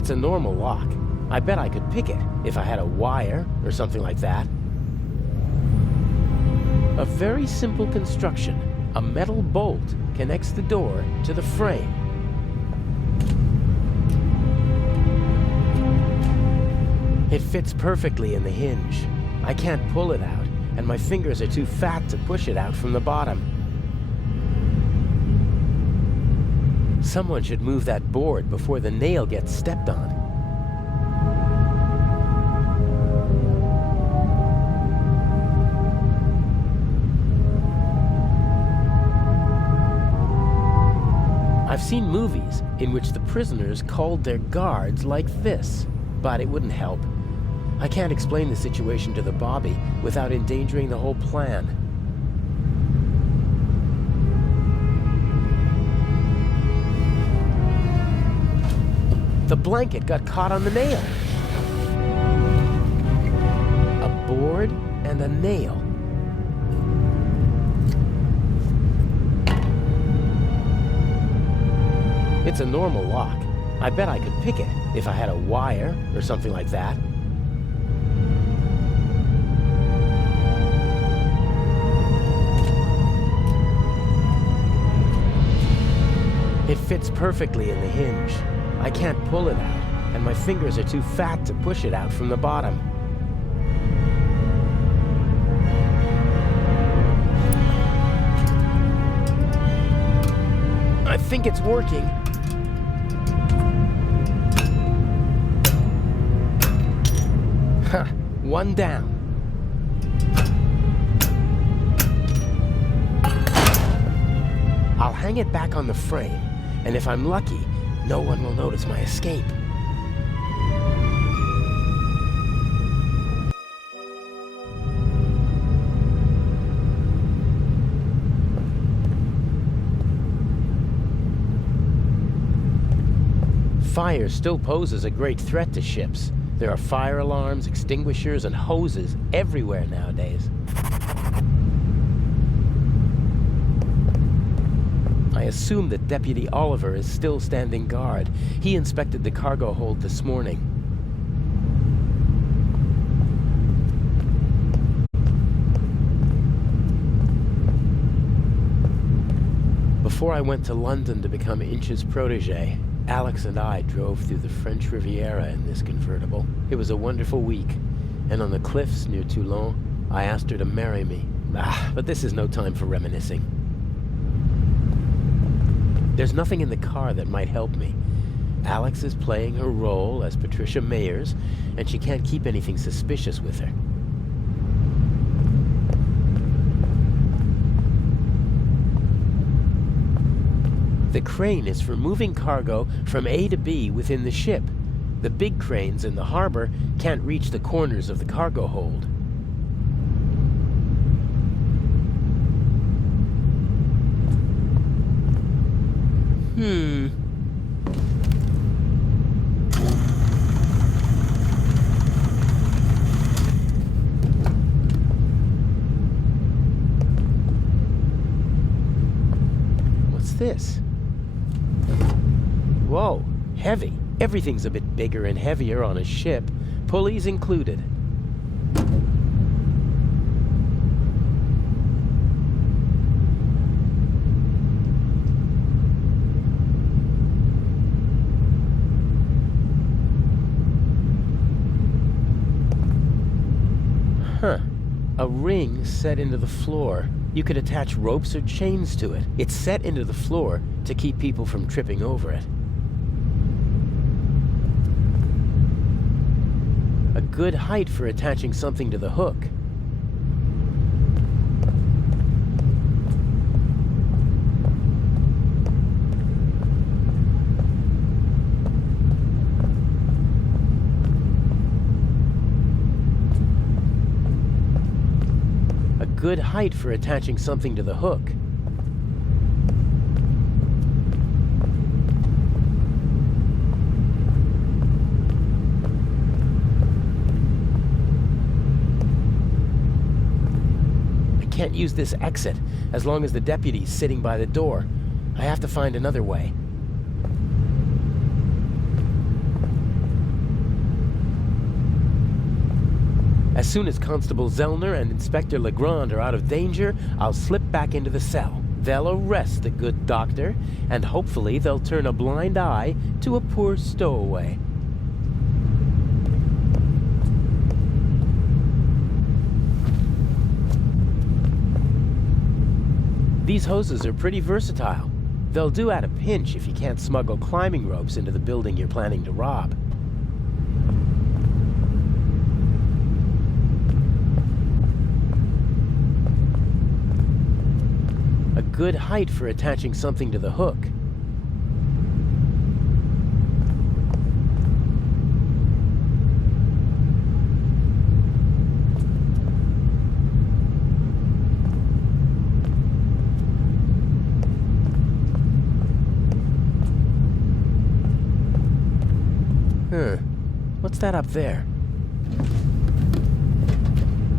It's a normal lock. I bet I could pick it if I had a wire or something like that. A very simple construction. A metal bolt connects the door to the frame. It fits perfectly in the hinge. I can't pull it out, and my fingers are too fat to push it out from the bottom. Someone should move that board before the nail gets stepped on. I've seen movies in which the prisoners called their guards like this, but it wouldn't help. I can't explain the situation to the Bobby without endangering the whole plan. The blanket got caught on the nail. A board and a nail. It's a normal lock. I bet I could pick it if I had a wire or something like that. It fits perfectly in the hinge. I can't pull it out, and my fingers are too fat to push it out from the bottom. I think it's working. Huh, one down. I'll hang it back on the frame, and if I'm lucky, no one will notice my escape. Fire still poses a great threat to ships. There are fire alarms, extinguishers, and hoses everywhere nowadays. I assume that Deputy Oliver is still standing guard. He inspected the cargo hold this morning. Before I went to London to become Inch's protege, Alex and I drove through the French Riviera in this convertible. It was a wonderful week, and on the cliffs near Toulon, I asked her to marry me. But this is no time for reminiscing. There's nothing in the car that might help me. Alex is playing her role as Patricia Mayers, and she can't keep anything suspicious with her. The crane is for moving cargo from A to B within the ship. The big cranes in the harbor can't reach the corners of the cargo hold. What's this? Whoa, heavy. Everything's a bit bigger and heavier on a ship, pulleys included. Huh. A ring set into the floor. You could attach ropes or chains to it. It's set into the floor to keep people from tripping over it. A good height for attaching something to the hook. A good height for attaching something to the hook. Can't use this exit as long as the deputy's sitting by the door. I have to find another way. As soon as Constable Zellner and Inspector Legrand are out of danger, I'll slip back into the cell. They'll arrest the good doctor, and hopefully they'll turn a blind eye to a poor stowaway. These hoses are pretty versatile. They'll do at a pinch if you can't smuggle climbing ropes into the building you're planning to rob. A good height for attaching something to the hook. What's that up there?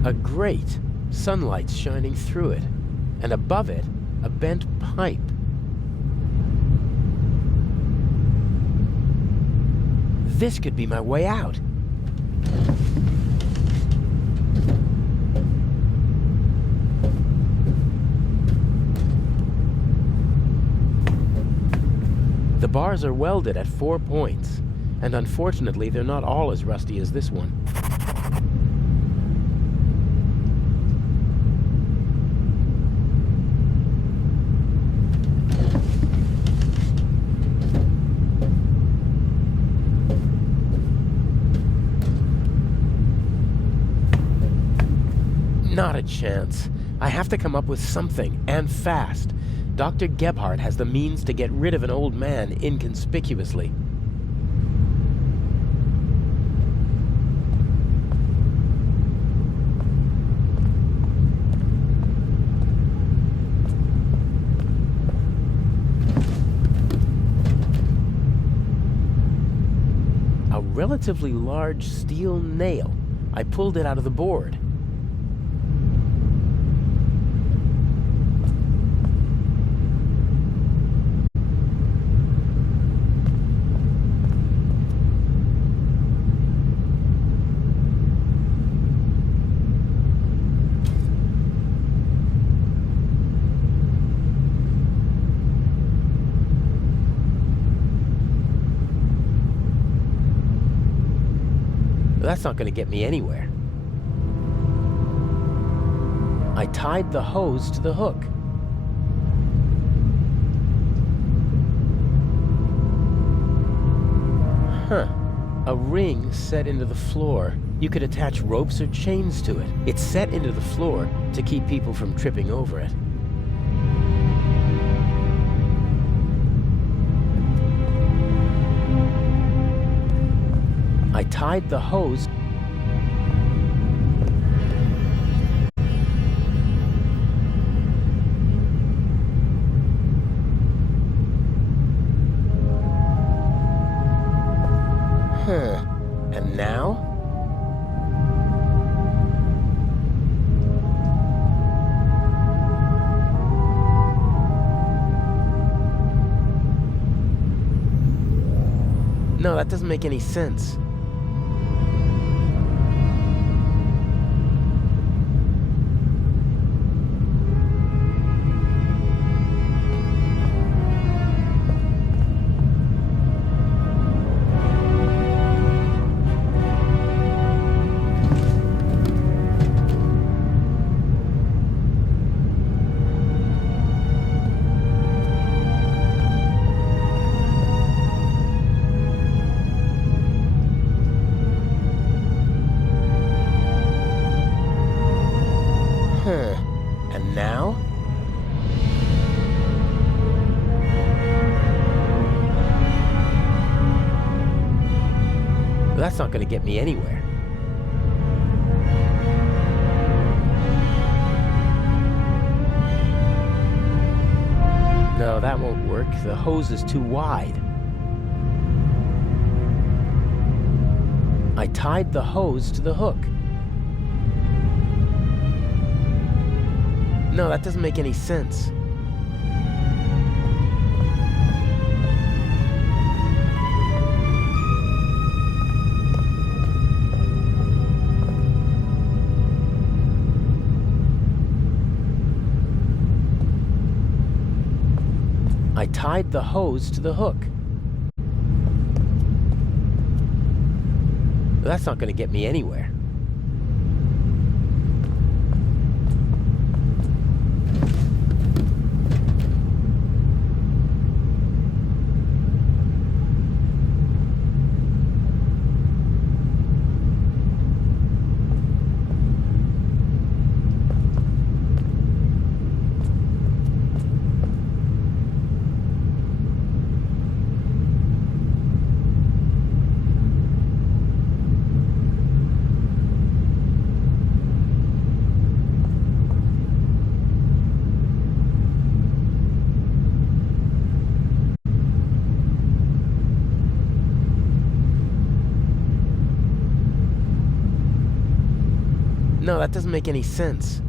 A grate. Sunlight's shining through it. And above it, a bent pipe. This could be my way out. The bars are welded at 4 points. And unfortunately, they're not all as rusty as this one. Not a chance. I have to come up with something, and fast. Dr. Gebhardt has the means to get rid of an old man inconspicuously. Relatively large steel nail. I pulled it out of the board. That's not going to get me anywhere. I tied the hose to the hook. A ring set into the floor. You could attach ropes or chains to it. It's set into the floor to keep people from tripping over it. I tied the hose. And now? No, that doesn't make any sense. And now? That's not going to get me anywhere. No, that won't work. The hose is too wide. I tied the hose to the hook. No, that doesn't make any sense. I tied the hose to the hook. That's not going to get me anywhere. No, that doesn't make any sense.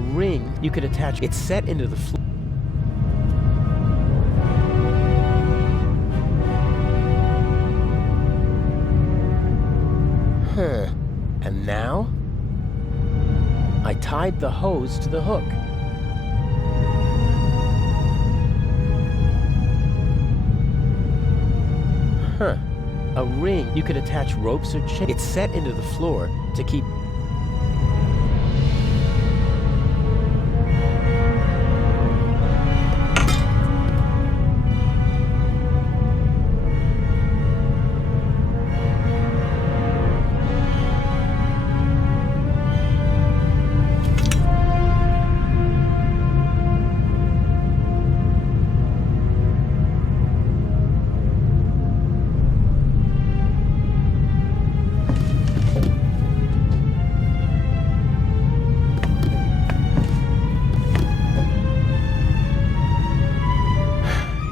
ring you could attach. It's set into the floor. Huh. And now? I tied the hose to the hook. Huh. A ring you could attach ropes or chains. It's set into the floor to keep...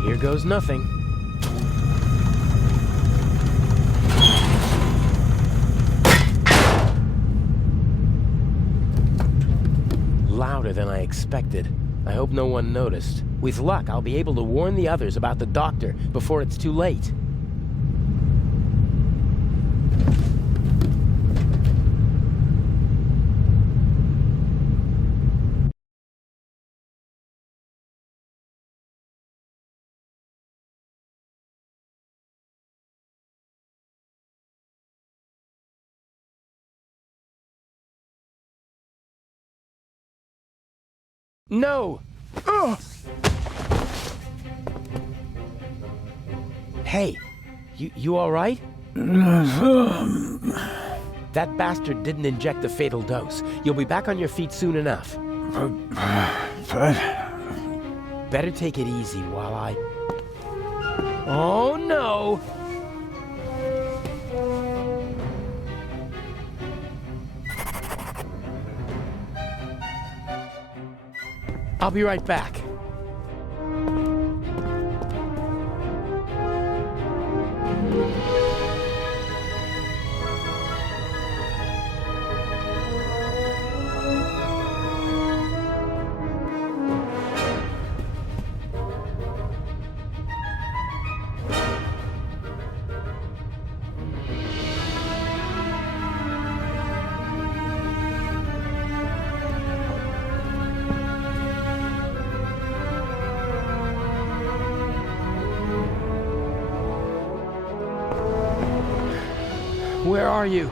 Here goes nothing. Louder than I expected. I hope no one noticed. With luck, I'll be able to warn the others about the doctor before it's too late. No! Ugh! Hey, you all right? That bastard didn't inject the fatal dose. You'll be back on your feet soon enough. Better take it easy while I... Oh, no! I'll be right back. Where are you?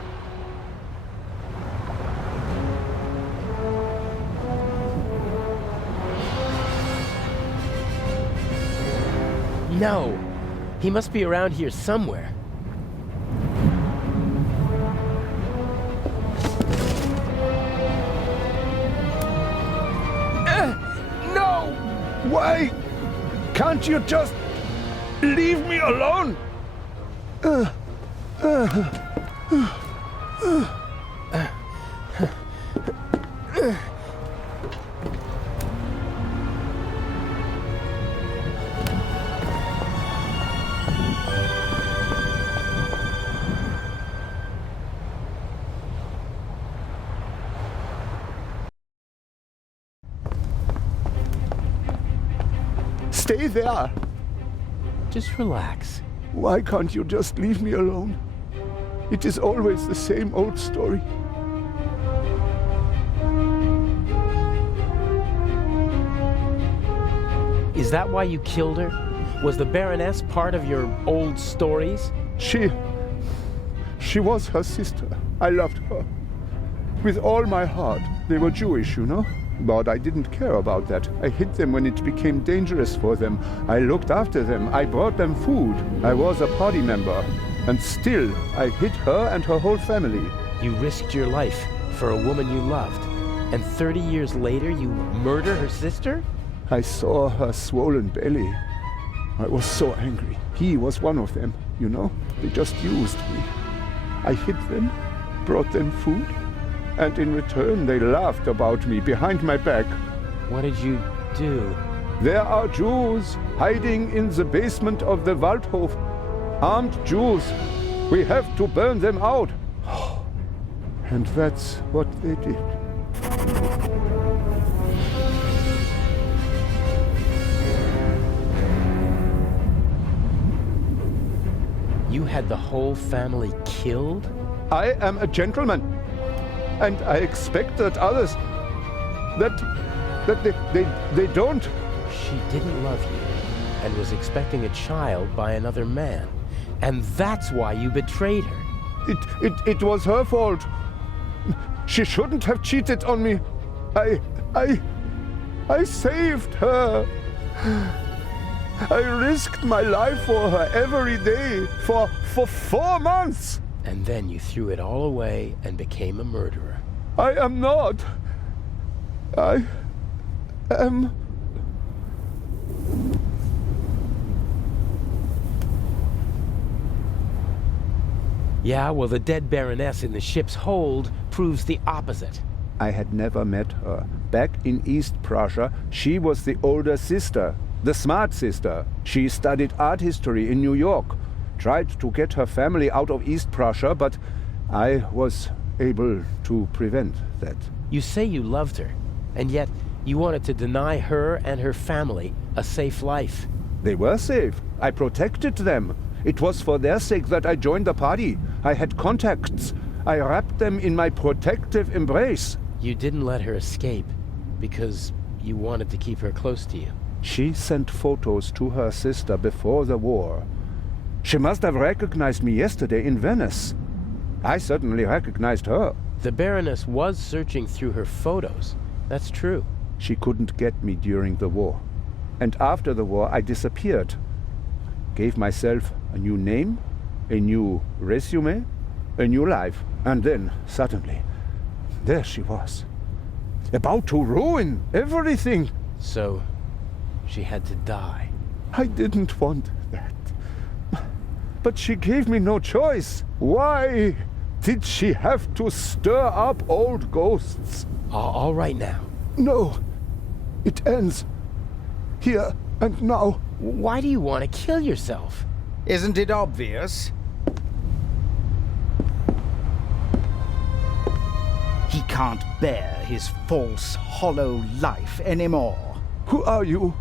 No. He must be around here somewhere. No! Why? Can't you just leave me alone? Stay there. Just relax. Why can't you just leave me alone? It is always the same old story. Is that why you killed her? Was the Baroness part of your old stories? She was her sister. I loved her. With all my heart. They were Jewish, you know? But I didn't care about that. I hid them when it became dangerous for them. I looked after them. I brought them food. I was a party member. And still, I hid her and her whole family. You risked your life for a woman you loved. And 30 years later, you murder her sister? I saw her swollen belly. I was so angry. He was one of them, you know? They just used me. I hid them, brought them food, and in return they laughed about me behind my back. What did you do? There are Jews hiding in the basement of the Waldhof. Armed Jews. We have to burn them out. And that's what they did. had the whole family killed? I am a gentleman, and I expect that others, that they don't. She didn't love you and was expecting a child by another man. And that's why you betrayed her. It was her fault. She shouldn't have cheated on me. I saved her. I risked my life for her every day for 4 months. And then you threw it all away and became a murderer. I am not. I am... Yeah, well, the dead Baroness in the ship's hold proves the opposite. I had never met her. Back in East Prussia, she was the older sister, the smart sister. She studied art history in New York, tried to get her family out of East Prussia, but I was able to prevent that. You say you loved her, and yet you wanted to deny her and her family a safe life. They were safe. I protected them. It was for their sake that I joined the party. I had contacts. I wrapped them in my protective embrace. You didn't let her escape because you wanted to keep her close to you. She sent photos to her sister before the war. She must have recognized me yesterday in Venice. I certainly recognized her. The Baroness was searching through her photos. That's true. She couldn't get me during the war. And after the war, I disappeared. Gave myself a new name, a new resume, a new life. And then, suddenly, there she was. About to ruin everything. So, she had to die. I didn't want that. But she gave me no choice. Why did she have to stir up old ghosts? All right now. No. It ends. Here and now. Why do you want to kill yourself? Isn't it obvious? He can't bear his false, hollow life anymore. Who are you?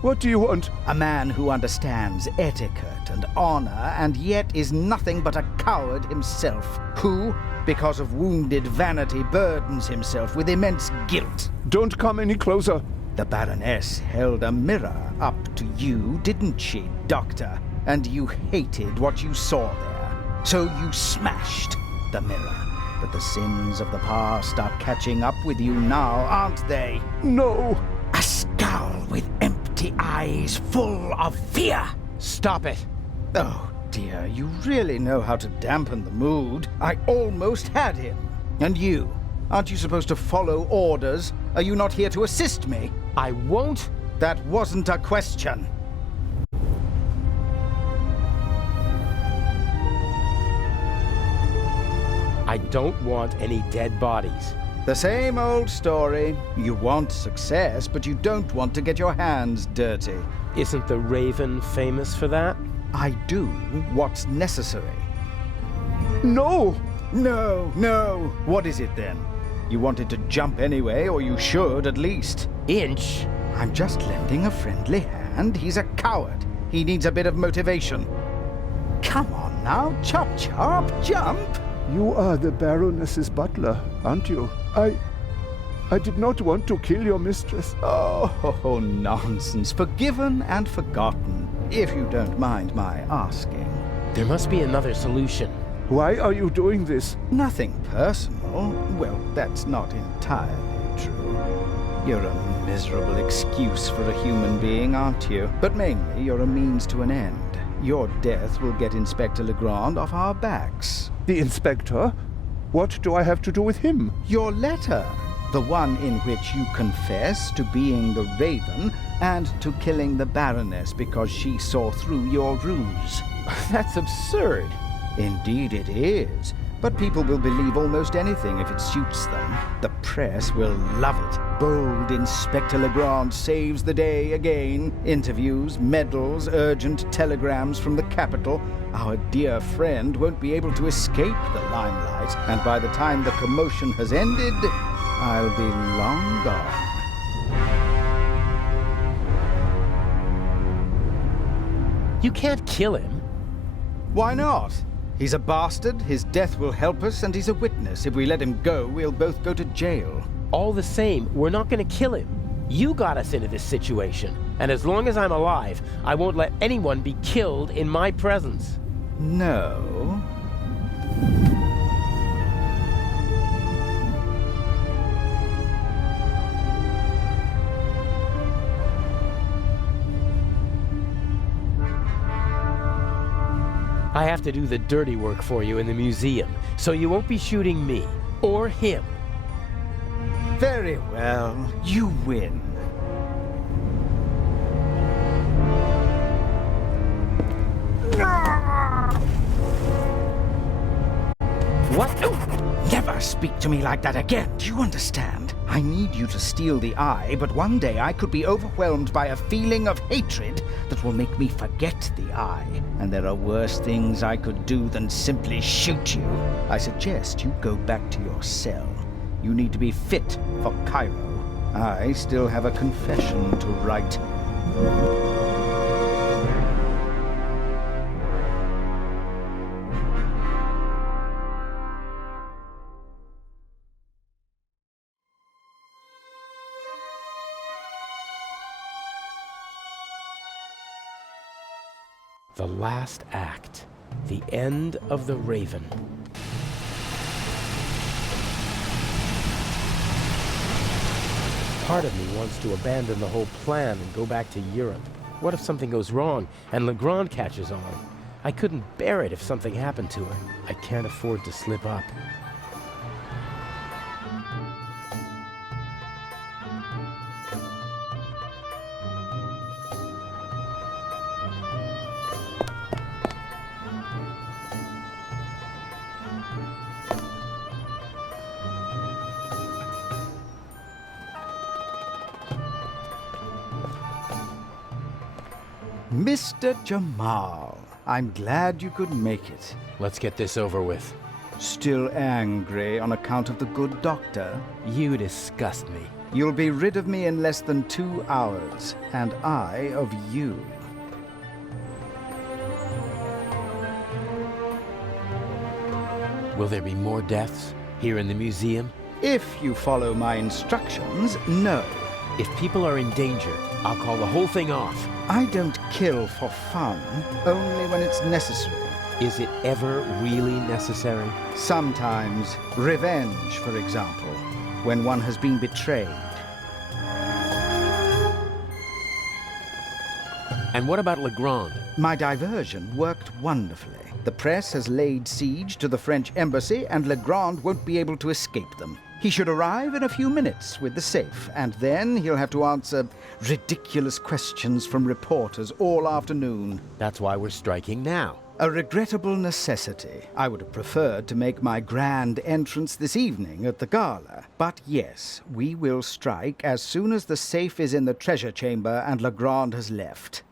What do you want? A man who understands etiquette and honor, and yet is nothing but a coward himself, who, because of wounded vanity, burdens himself with immense guilt. Don't come any closer. The Baroness held a mirror up to you, didn't she, Doctor? And you hated what you saw there. So you smashed the mirror. But the sins of the past are catching up with you now, aren't they? No. A scowl with empty eyes full of fear. Stop it. Oh, dear, you really know how to dampen the mood. I almost had him. And you? Aren't you supposed to follow orders? Are you not here to assist me? I won't. That wasn't a question. I don't want any dead bodies. The same old story. You want success, but you don't want to get your hands dirty. Isn't the Raven famous for that? I do what's necessary. No. No. What is it then? You wanted to jump anyway, or you should at least. Inch? I'm just lending a friendly hand. He's a coward. He needs a bit of motivation. Come on now, chop, jump. You are the Baroness's butler, aren't you? I did not want to kill your mistress. Oh, nonsense. Forgiven and forgotten, if you don't mind my asking. There must be another solution. Why are you doing this? Nothing personal. Well, that's not entirely true. You're a miserable excuse for a human being, aren't you? But mainly, you're a means to an end. Your death will get Inspector Legrand off our backs. The inspector? What do I have to do with him? Your letter. The one in which you confess to being the Raven and to killing the Baroness because she saw through your ruse. That's absurd. Indeed it is. But people will believe almost anything if it suits them. The press will love it. Bold Inspector Legrand saves the day again. Interviews, medals, urgent telegrams from the capital. Our dear friend won't be able to escape the limelight. And by the time the commotion has ended, I'll be long gone. You can't kill him. Why not? He's a bastard, his death will help us, and he's a witness. If we let him go, we'll both go to jail. All the same, we're not gonna kill him. You got us into this situation, and as long as I'm alive, I won't let anyone be killed in my presence. No. I have to do the dirty work for you in the museum, so you won't be shooting me, or him. Very well, you win. What? Never speak to me like that again, do you understand? I need you to steal the eye, but one day I could be overwhelmed by a feeling of hatred that will make me forget the eye. And there are worse things I could do than simply shoot you. I suggest you go back to your cell. You need to be fit for Cairo. I still have a confession to write. The last act. The end of the Raven. Part of me wants to abandon the whole plan and go back to Europe. What if something goes wrong and Legrand catches on? I couldn't bear it if something happened to her. I can't afford to slip up. Mr. Jamal, I'm glad you could make it. Let's get this over with. Still angry on account of the good doctor? You disgust me. You'll be rid of me in less than 2 hours, and I of you. Will there be more deaths here in the museum? If you follow my instructions, no. If people are in danger, I'll call the whole thing off. I don't kill for fun, only when it's necessary. Is it ever really necessary? Sometimes. Revenge, for example, when one has been betrayed. And what about Legrand? My diversion worked wonderfully. The press has laid siege to the French embassy, and Legrand won't be able to escape them. He should arrive in a few minutes with the safe, and then he'll have to answer ridiculous questions from reporters all afternoon. That's why we're striking now. A regrettable necessity. I would have preferred to make my grand entrance this evening at the gala. But yes, we will strike as soon as the safe is in the treasure chamber and Legrand has left.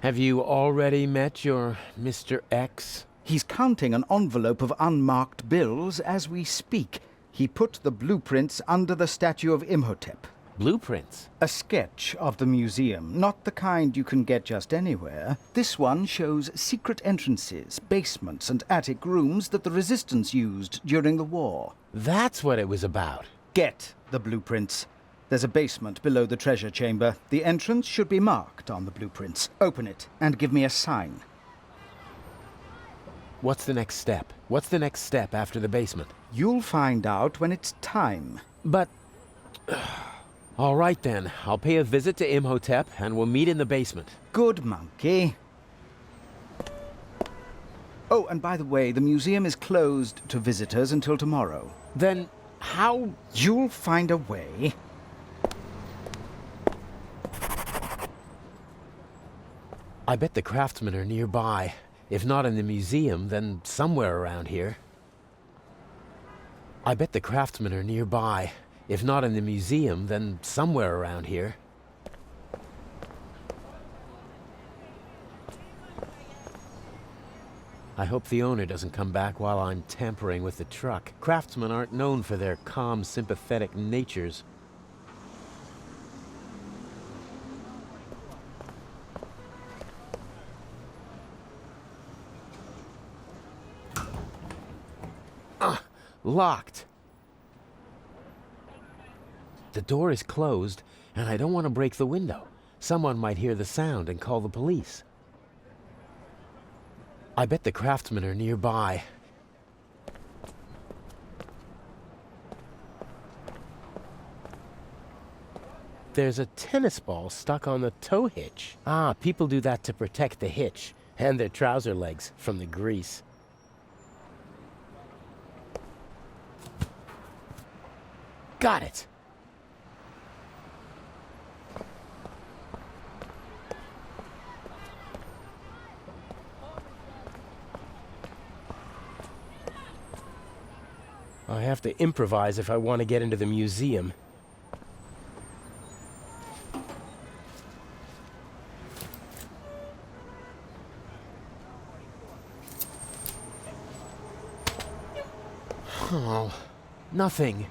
Have you already met your Mr. X? He's counting an envelope of unmarked bills as we speak. He put the blueprints under the statue of Imhotep. Blueprints? A sketch of the museum, not the kind you can get just anywhere. This one shows secret entrances, basements, and attic rooms that the resistance used during the war. That's what it was about. Get the blueprints. There's a basement below the treasure chamber. The entrance should be marked on the blueprints. Open it and give me a sign. What's the next step? What's the next step after the basement? You'll find out when it's time. But... all right then. I'll pay a visit to Imhotep and we'll meet in the basement. Good monkey. Oh, and by the way, the museum is closed to visitors until tomorrow. Then how... You'll find a way. I bet the craftsmen are nearby. If not in the museum, then somewhere around here. I bet the craftsmen are nearby. If not in the museum, then somewhere around here. I hope the owner doesn't come back while I'm tampering with the truck. Craftsmen aren't known for their calm, sympathetic natures. Locked. The door is closed, and I don't want to break the window. Someone might hear the sound and call the police. I bet the craftsmen are nearby. There's a tennis ball stuck on the tow hitch. Ah, people do that to protect the hitch and their trouser legs from the grease. Got it! I have to improvise if I want to get into the museum. Oh, nothing.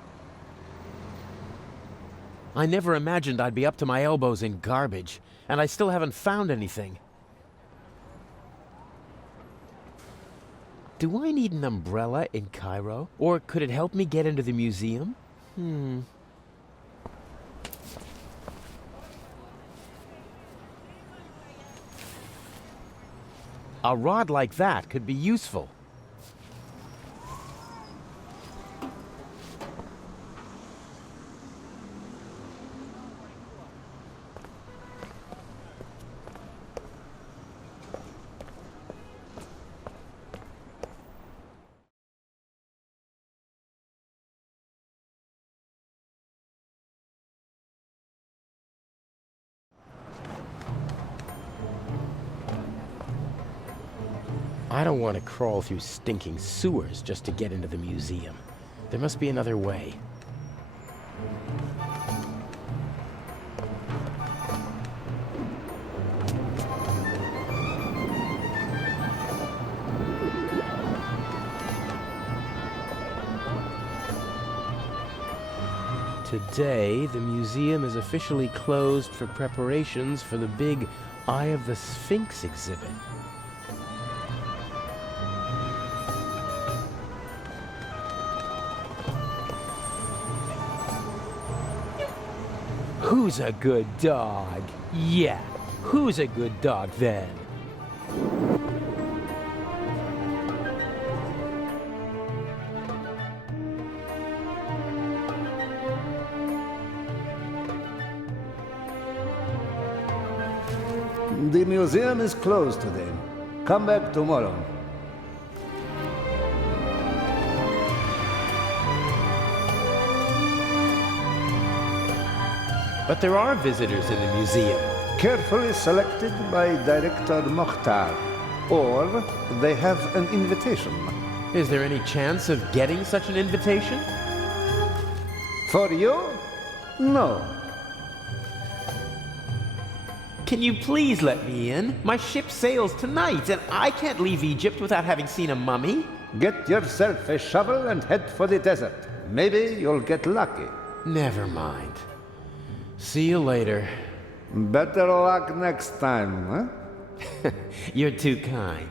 I never imagined I'd be up to my elbows in garbage, and I still haven't found anything. Do I need an umbrella in Cairo? Or could it help me get into the museum? A rod like that could be useful. I don't want to crawl through stinking sewers just to get into the museum. There must be another way. Today, the museum is officially closed for preparations for the big Eye of the Sphinx exhibit. Who's a good dog? Yeah, who's a good dog then? The museum is closed today. Come back tomorrow. But there are visitors in the museum. Carefully selected by Director Mokhtar. Or they have an invitation. Is there any chance of getting such an invitation? For you? No. Can you please let me in? My ship sails tonight, and I can't leave Egypt without having seen a mummy. Get yourself a shovel and head for the desert. Maybe you'll get lucky. Never mind. See you later. Better luck next time, huh? You're too kind.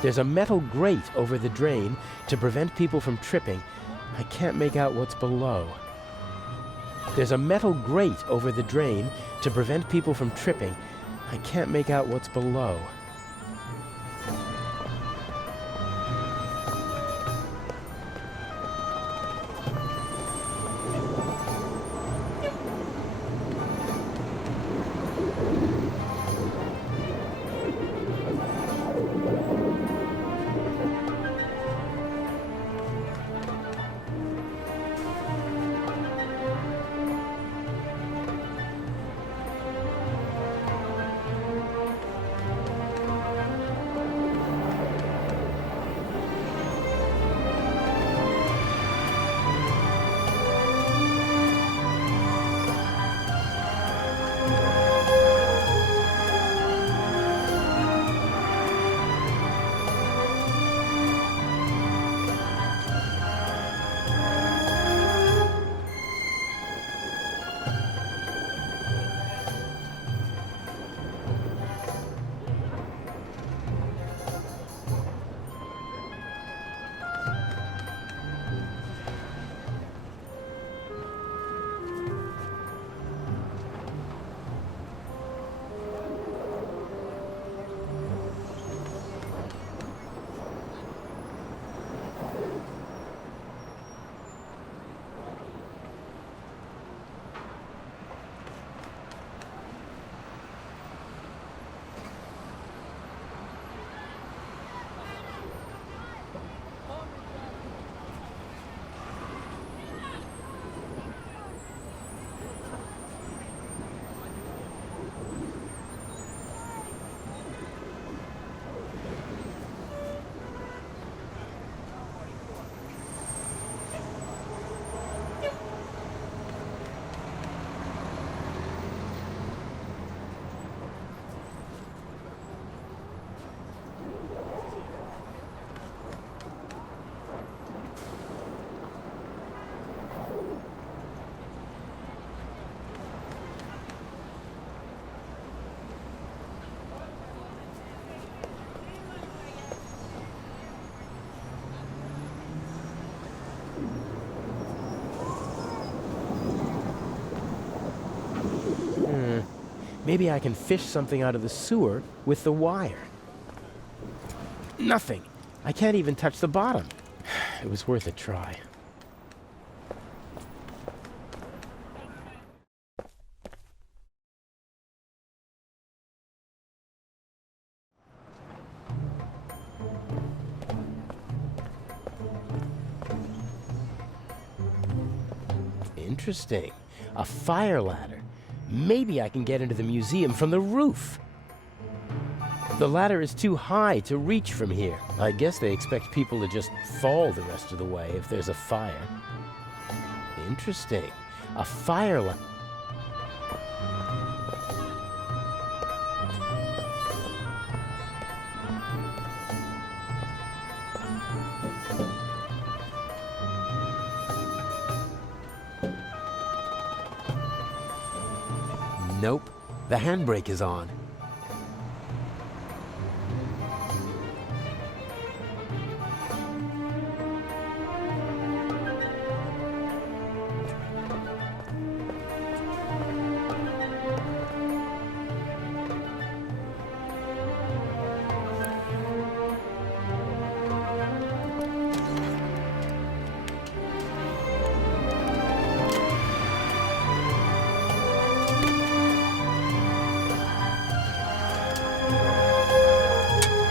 There's a metal grate over the drain to prevent people from tripping. I can't make out what's below. There's a metal grate over the drain to prevent people from tripping. I can't make out what's below. Maybe I can fish something out of the sewer with the wire. Nothing. I can't even touch the bottom. It was worth a try. Interesting. A fire ladder. Maybe I can get into the museum from the roof. The ladder is too high to reach from here. I guess they expect people to just fall the rest of the way if there's a fire. Interesting. A fire ladder. Nope. The handbrake is on.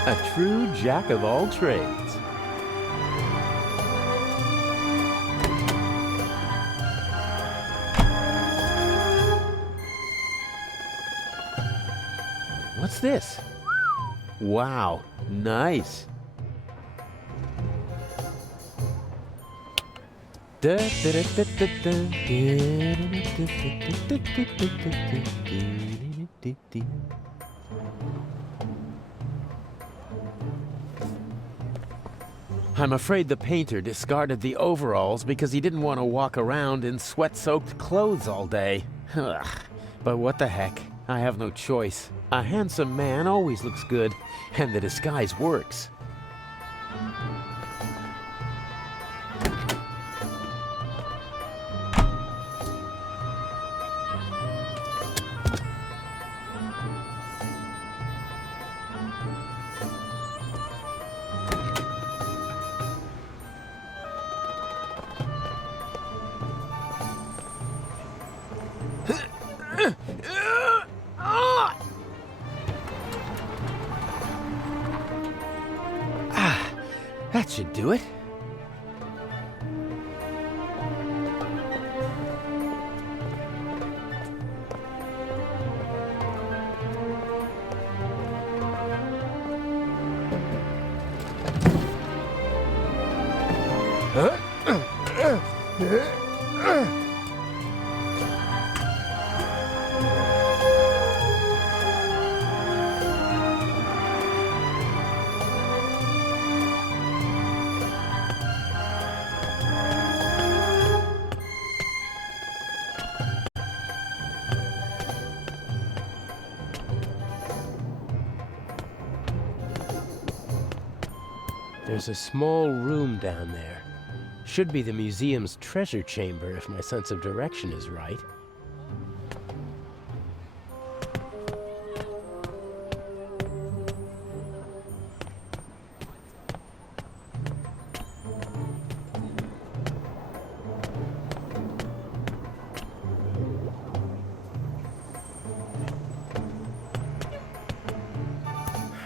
A true jack of all trades. What's this? Wow, nice. I'm afraid the painter discarded the overalls because he didn't want to walk around in sweat-soaked clothes all day. Ugh. But what the heck? I have no choice. A handsome man always looks good, and the disguise works. That should do it. There's a small room down there. Should be the museum's treasure chamber if my sense of direction is right.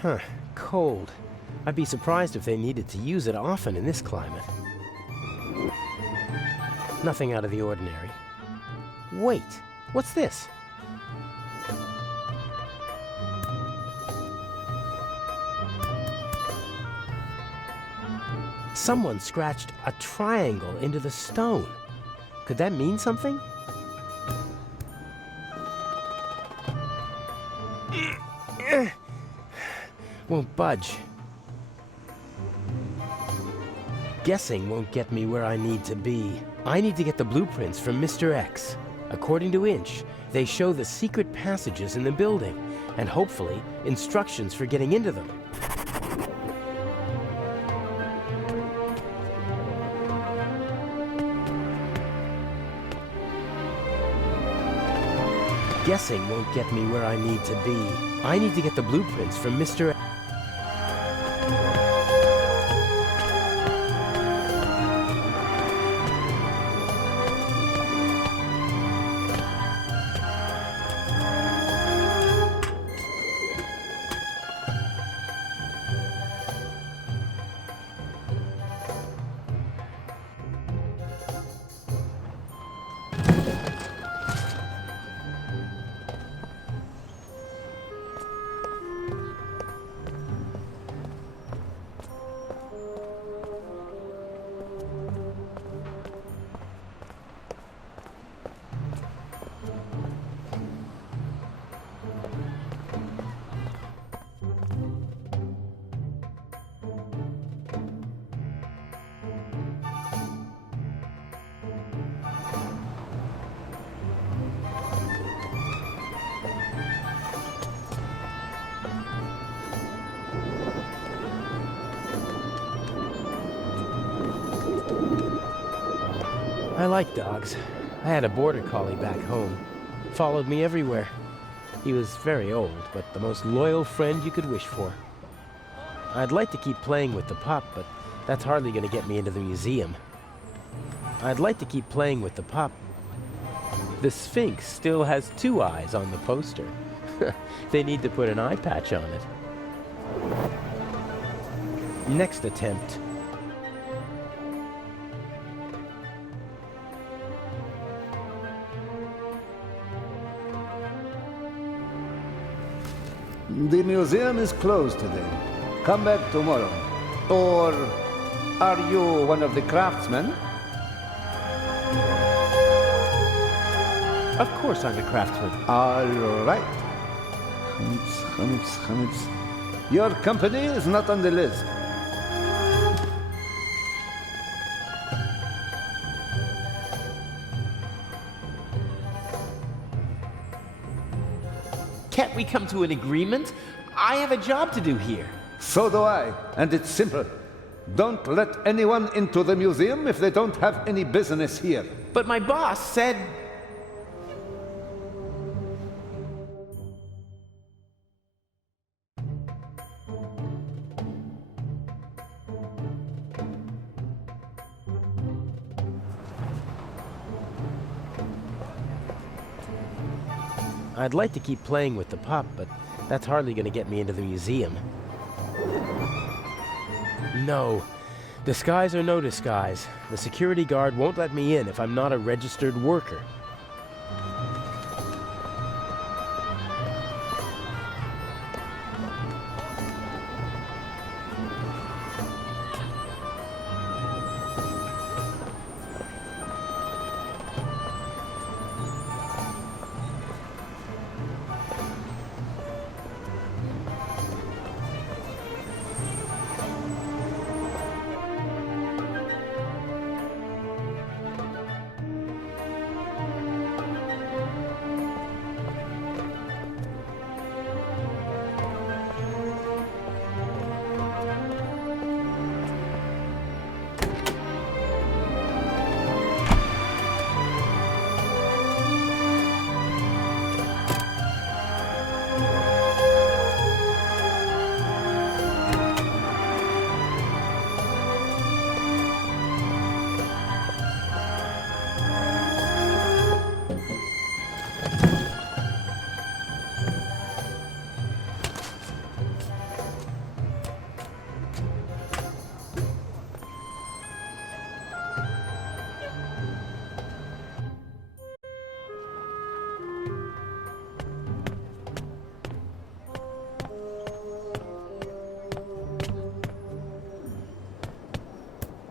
Huh, cold. I'd be surprised if they needed to use it often in this climate. Nothing out of the ordinary. Wait, what's this? Someone scratched a triangle into the stone. Could that mean something? Won't budge. Guessing won't get me where I need to be. I need to get the blueprints from Mr. X. According to Inch, they show the secret passages in the building, and hopefully, instructions for getting into them. Guessing won't get me where I need to be. I need to get the blueprints from Mr. I like dogs. I had a border collie back home. Followed me everywhere. He was very old, but the most loyal friend you could wish for. I'd like to keep playing with the pup, but that's hardly going to get me into the museum. I'd like to keep playing with the pup. The Sphinx still has 2 eyes on the poster. They need to put an eye patch on it. Next attempt. The museum is closed today. Come back tomorrow. Or are you one of the craftsmen? Of course I'm a craftsman. All right. Chametz. Your company is not on the list. Can't we come to an agreement? I have a job to do here. So do I, and it's simple. Don't let anyone into the museum if they don't have any business here. But my boss said... I'd like to keep playing with the pup, but that's hardly going to get me into the museum. No. Disguise or no disguise, the security guard won't let me in if I'm not a registered worker.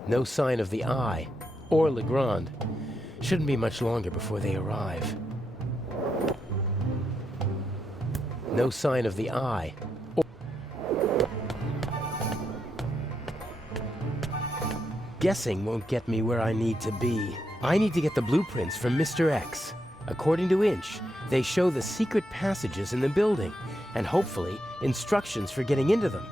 No sign of the Eye or Legrand. Shouldn't be much longer before they arrive. No sign of the Eye. Guessing won't get me where I need to be. I need to get the blueprints from Mr. X. According to Inch, they show the secret passages in the building, and hopefully instructions for getting into them.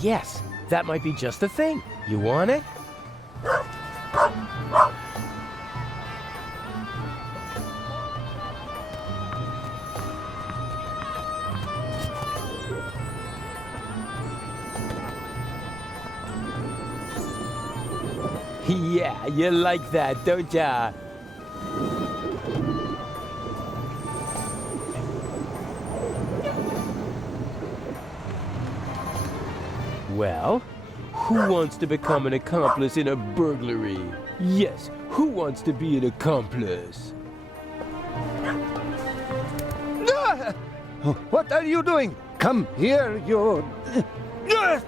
Yes, that might be just the thing. You want it? Yeah, you like that, don't ya? Well, who wants to become an accomplice in a burglary? Yes, who wants to be an accomplice? Ah! What are you doing? Come here, you... Ah!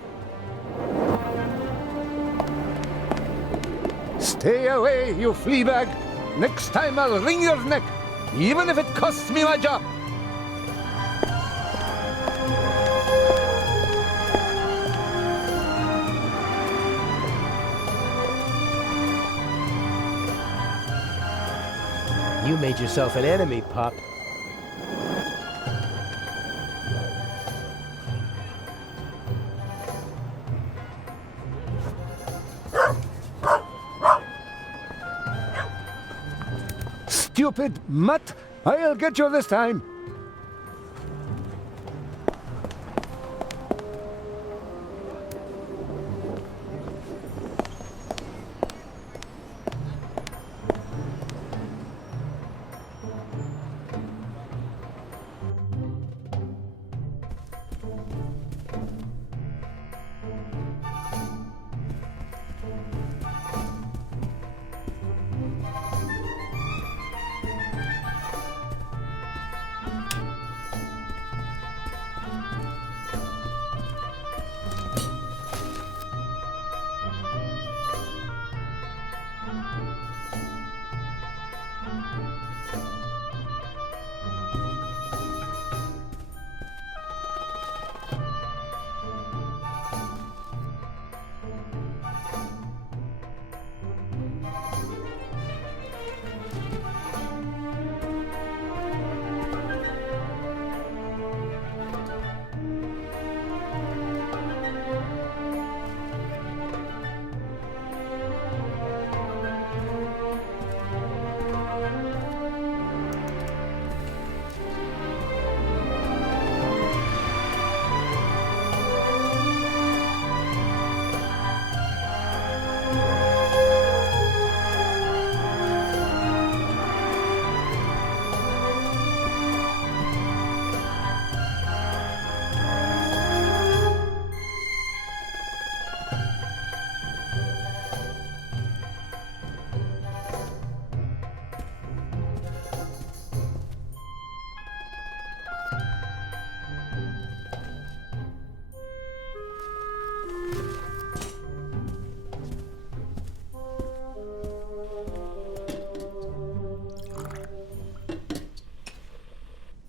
Stay away, you flea bag. Next time I'll wring your neck, even if it costs me my job. You made yourself an enemy, pup. Stupid mutt! I'll get you this time!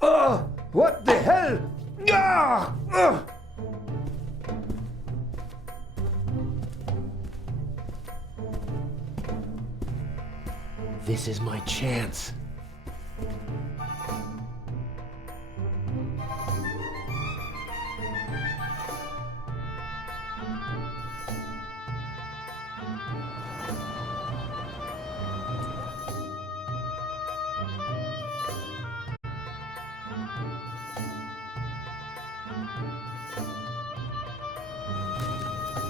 Oh, what the hell? Ah! Ugh! This is my chance.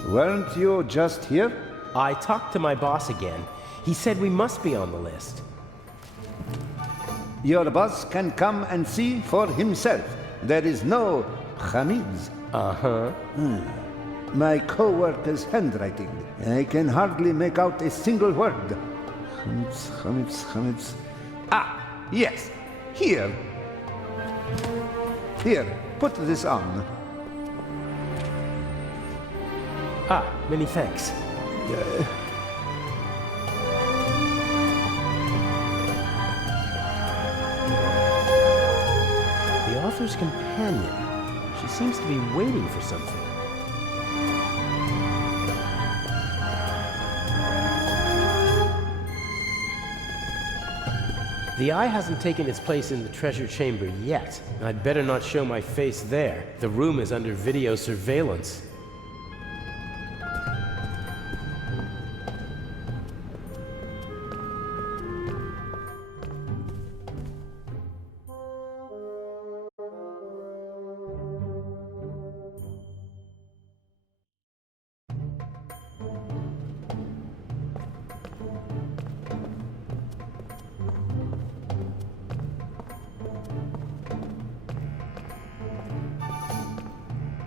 Weren't you just here? I talked to my boss again. He said we must be on the list. Your boss can come and see for himself. There is no Hamids. Uh-huh. My co-worker's handwriting. I can hardly make out a single word. Hamids, Hamids, Hamids. Ah, yes. Here. Here, put this on. Ah, many thanks. The author's companion. She seems to be waiting for something. The eye hasn't taken its place in the treasure chamber yet. I'd better not show my face there. The room is under video surveillance.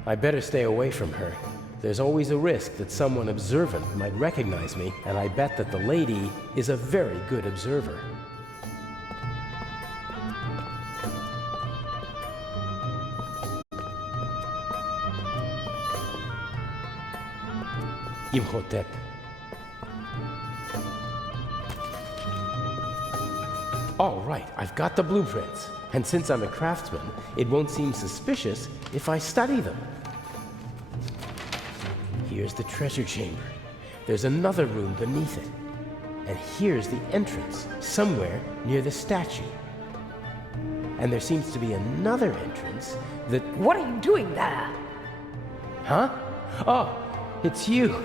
I better stay away from her. There's always a risk that someone observant might recognize me, and I bet that the lady is a very good observer. Imhotep. All right, I've got the blueprints. And since I'm a craftsman, it won't seem suspicious if I study them. Here's the treasure chamber. There's another room beneath it. And here's the entrance, somewhere near the statue. And there seems to be another entrance that... What are you doing there? Huh? Oh, it's you.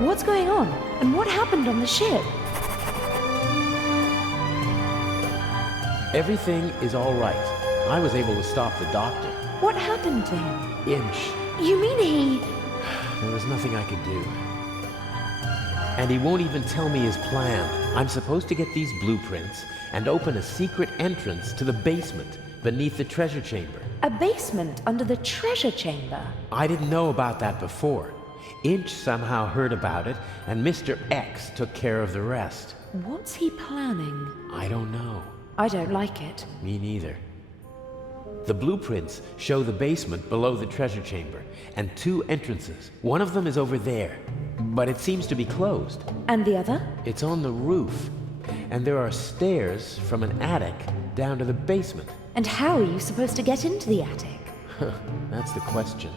What's going on? And what happened on the ship? Everything is all right. I was able to stop the doctor. What happened to him? Inch. You mean he... There was nothing I could do. And he won't even tell me his plan. I'm supposed to get these blueprints and open a secret entrance to the basement beneath the treasure chamber. A basement under the treasure chamber? I didn't know about that before. Inch somehow heard about it, and Mr. X took care of the rest. What's he planning? I don't know. I don't like it. Me neither. The blueprints show the basement below the treasure chamber, and 2 entrances. One of them is over there, but it seems to be closed. And the other? It's on the roof, and there are stairs from an attic down to the basement. And how are you supposed to get into the attic? That's the question.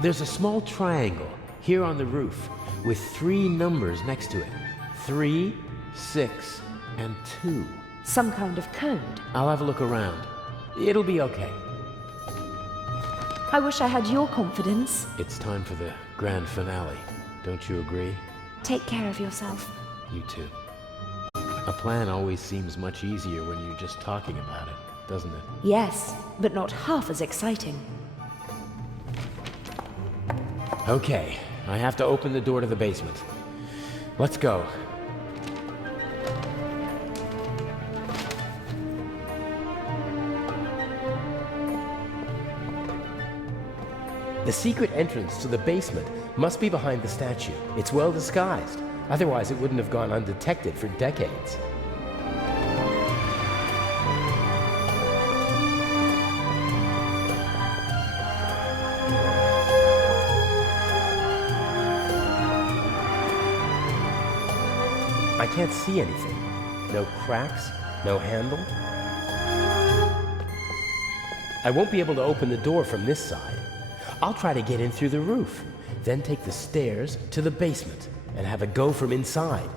There's a small triangle here on the roof with 3 numbers next to it. 3, 6, and 2. Some kind of code. I'll have a look around. It'll be okay. I wish I had your confidence. It's time for the grand finale. Don't you agree? Take care of yourself. You too. A plan always seems much easier when you're just talking about it, doesn't it? Yes, but not half as exciting. Okay, I have to open the door to the basement. Let's go. The secret entrance to the basement must be behind the statue. It's well disguised. Otherwise, it wouldn't have gone undetected for decades. I can't see anything. No cracks, no handle. I won't be able to open the door from this side. I'll try to get in through the roof, then take the stairs to the basement and have a go from inside.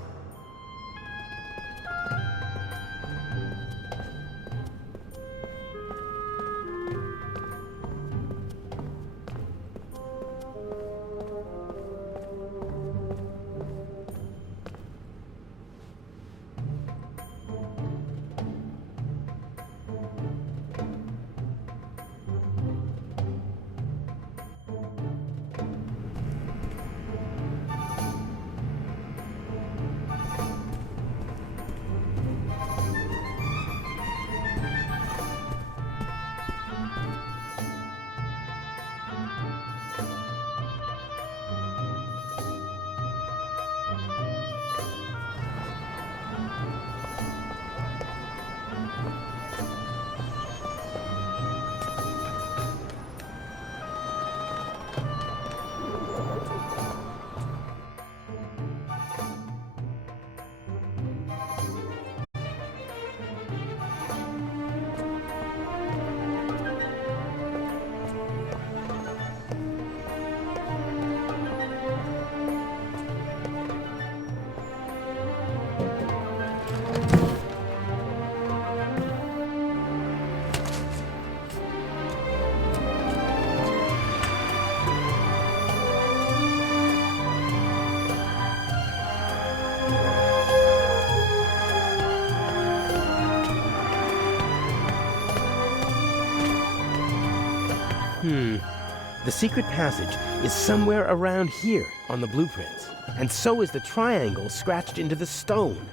The secret passage is somewhere around here on the blueprints, and so is the triangle scratched into the stone.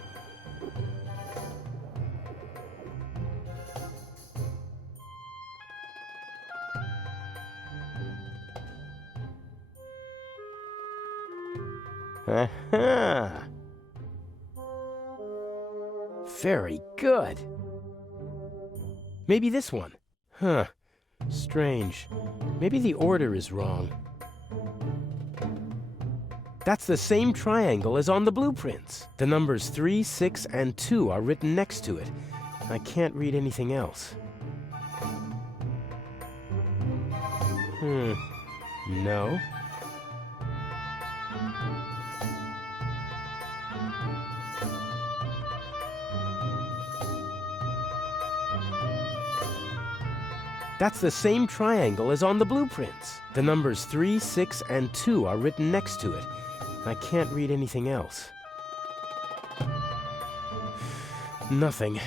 Aha! Very good. Maybe this one. Huh. Strange. Maybe the order is wrong. That's the same triangle as on the blueprints. The numbers 3, 6, and 2 are written next to it. I can't read anything else. No. That's the same triangle as on the blueprints. The numbers 3, 6, and 2 are written next to it. I can't read anything else. Nothing.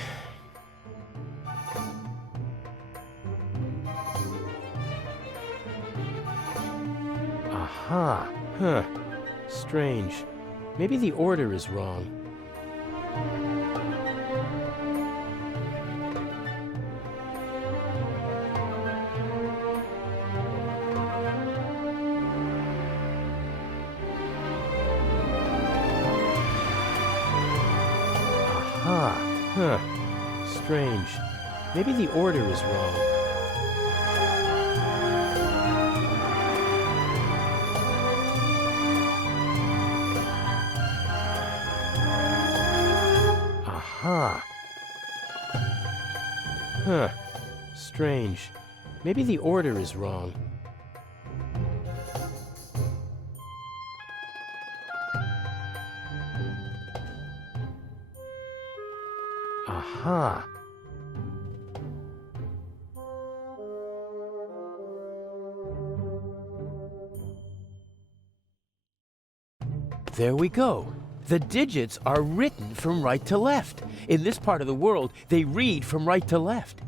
Aha. Huh. Strange. Maybe the order is wrong. Huh. Strange. Maybe the order is wrong. Aha. Huh. Strange. Maybe the order is wrong. Aha. There we go. The digits are written from right to left. In this part of the world, they read from right to left.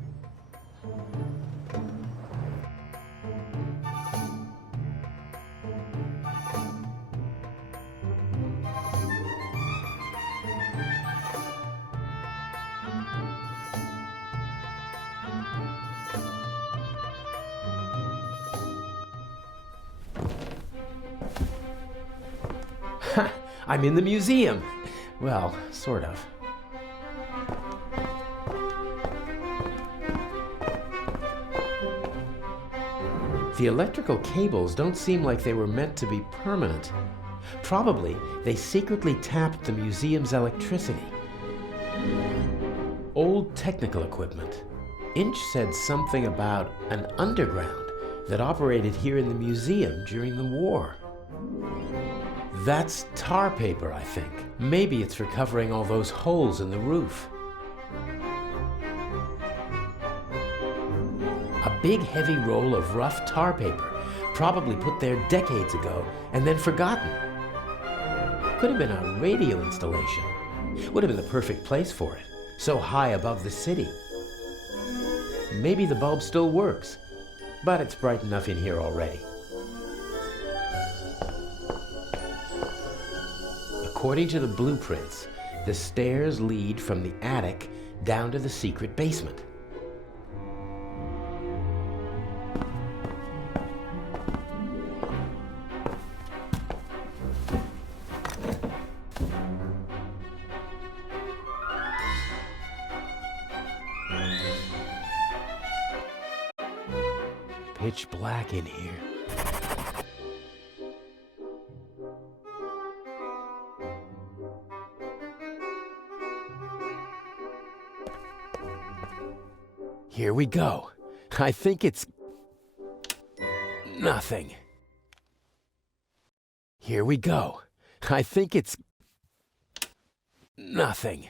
I'm in the museum. Well, sort of. The electrical cables don't seem like they were meant to be permanent. Probably, they secretly tapped the museum's electricity. Old technical equipment. Inch said something about an underground that operated here in the museum during the war. That's tar paper, I think. Maybe it's for covering all those holes in the roof. A big heavy roll of rough tar paper, probably put there decades ago and then forgotten. Could have been a radio installation. Would have been the perfect place for it, so high above the city. Maybe the bulb still works, but it's bright enough in here already. According to the blueprints, the stairs lead from the attic down to the secret basement. Pitch black in here. Here we go. I think it's nothing. Here we go. I think it's nothing.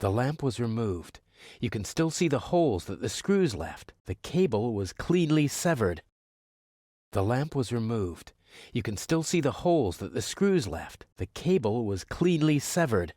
The lamp was removed. You can still see the holes that the screws left. The cable was cleanly severed. The lamp was removed. You can still see the holes that the screws left. The cable was cleanly severed.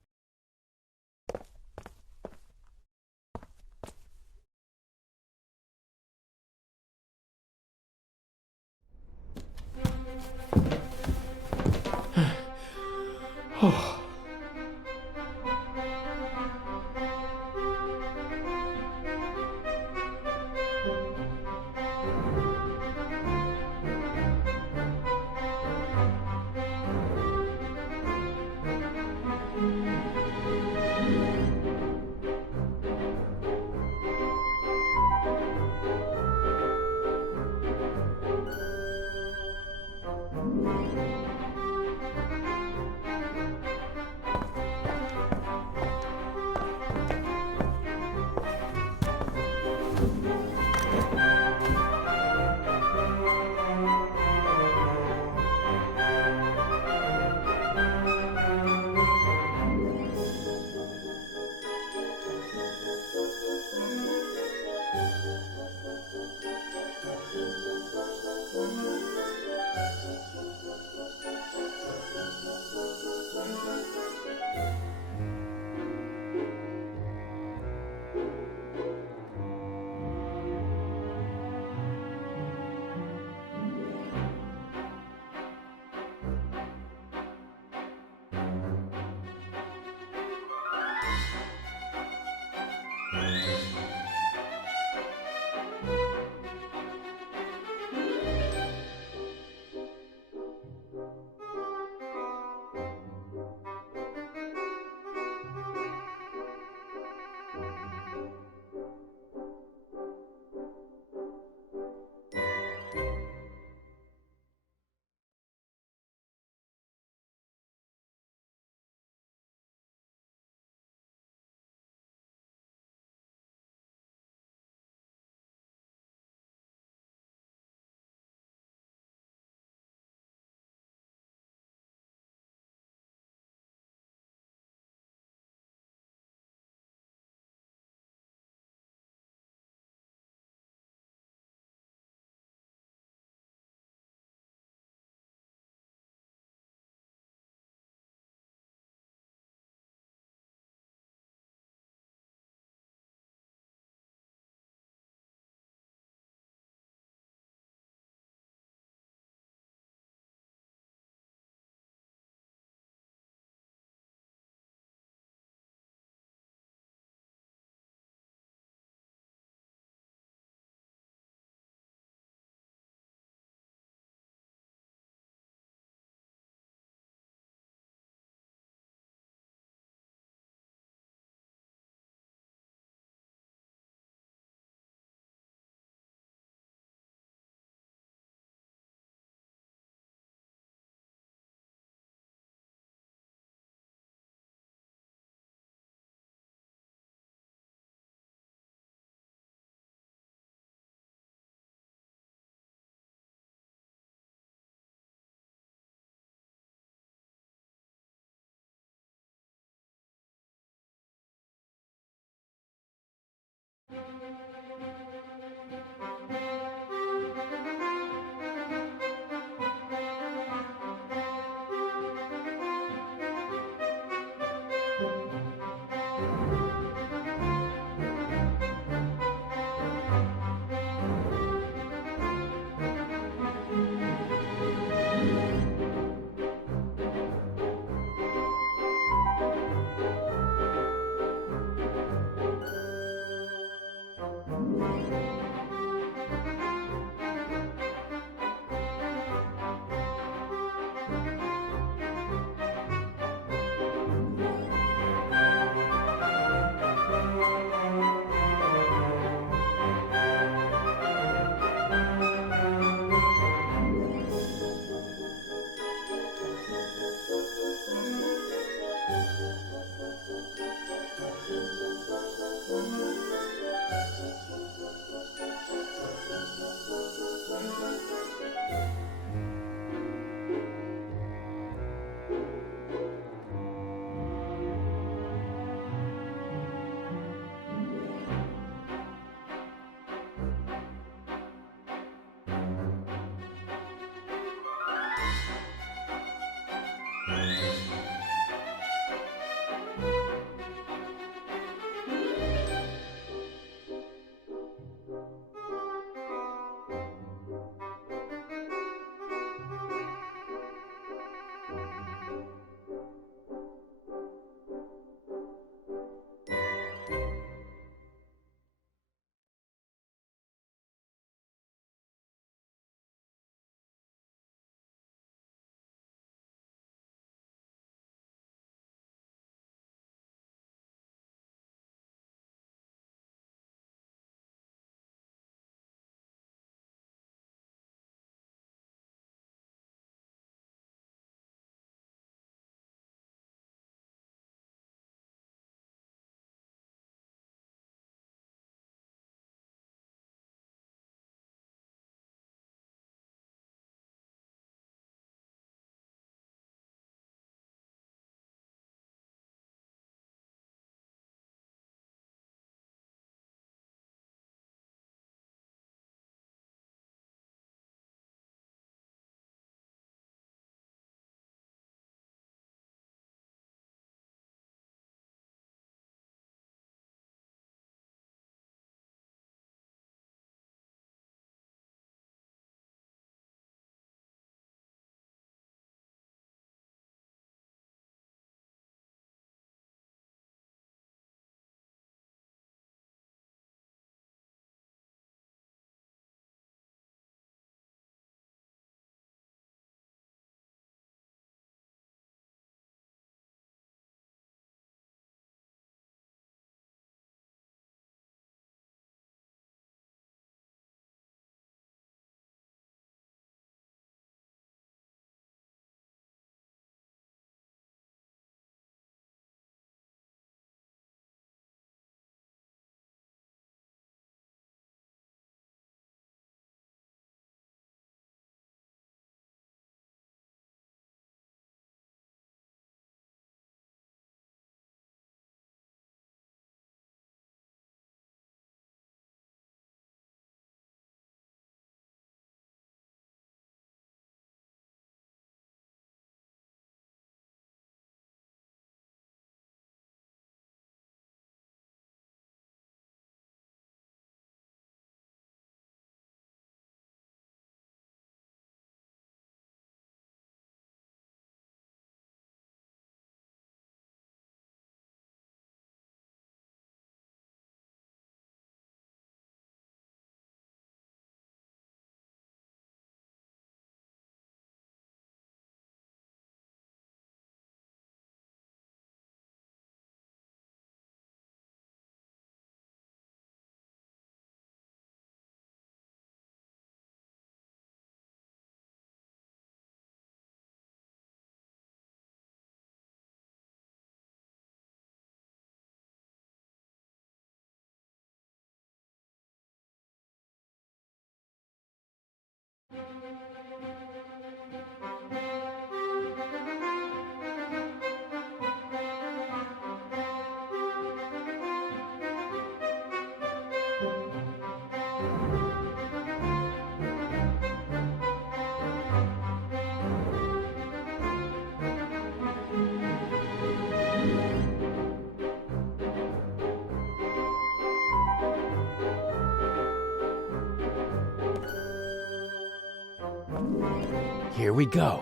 Here we go.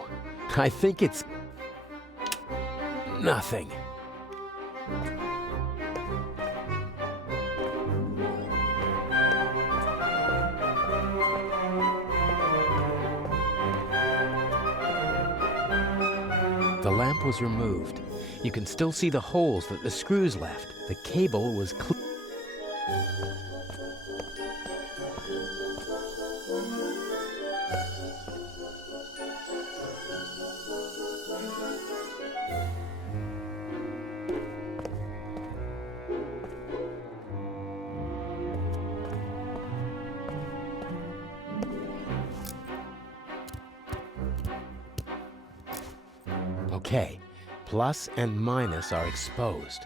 I think it's... nothing. The lamp was removed. You can still see the holes that the screws left. The cable was clear. Okay, plus and minus are exposed.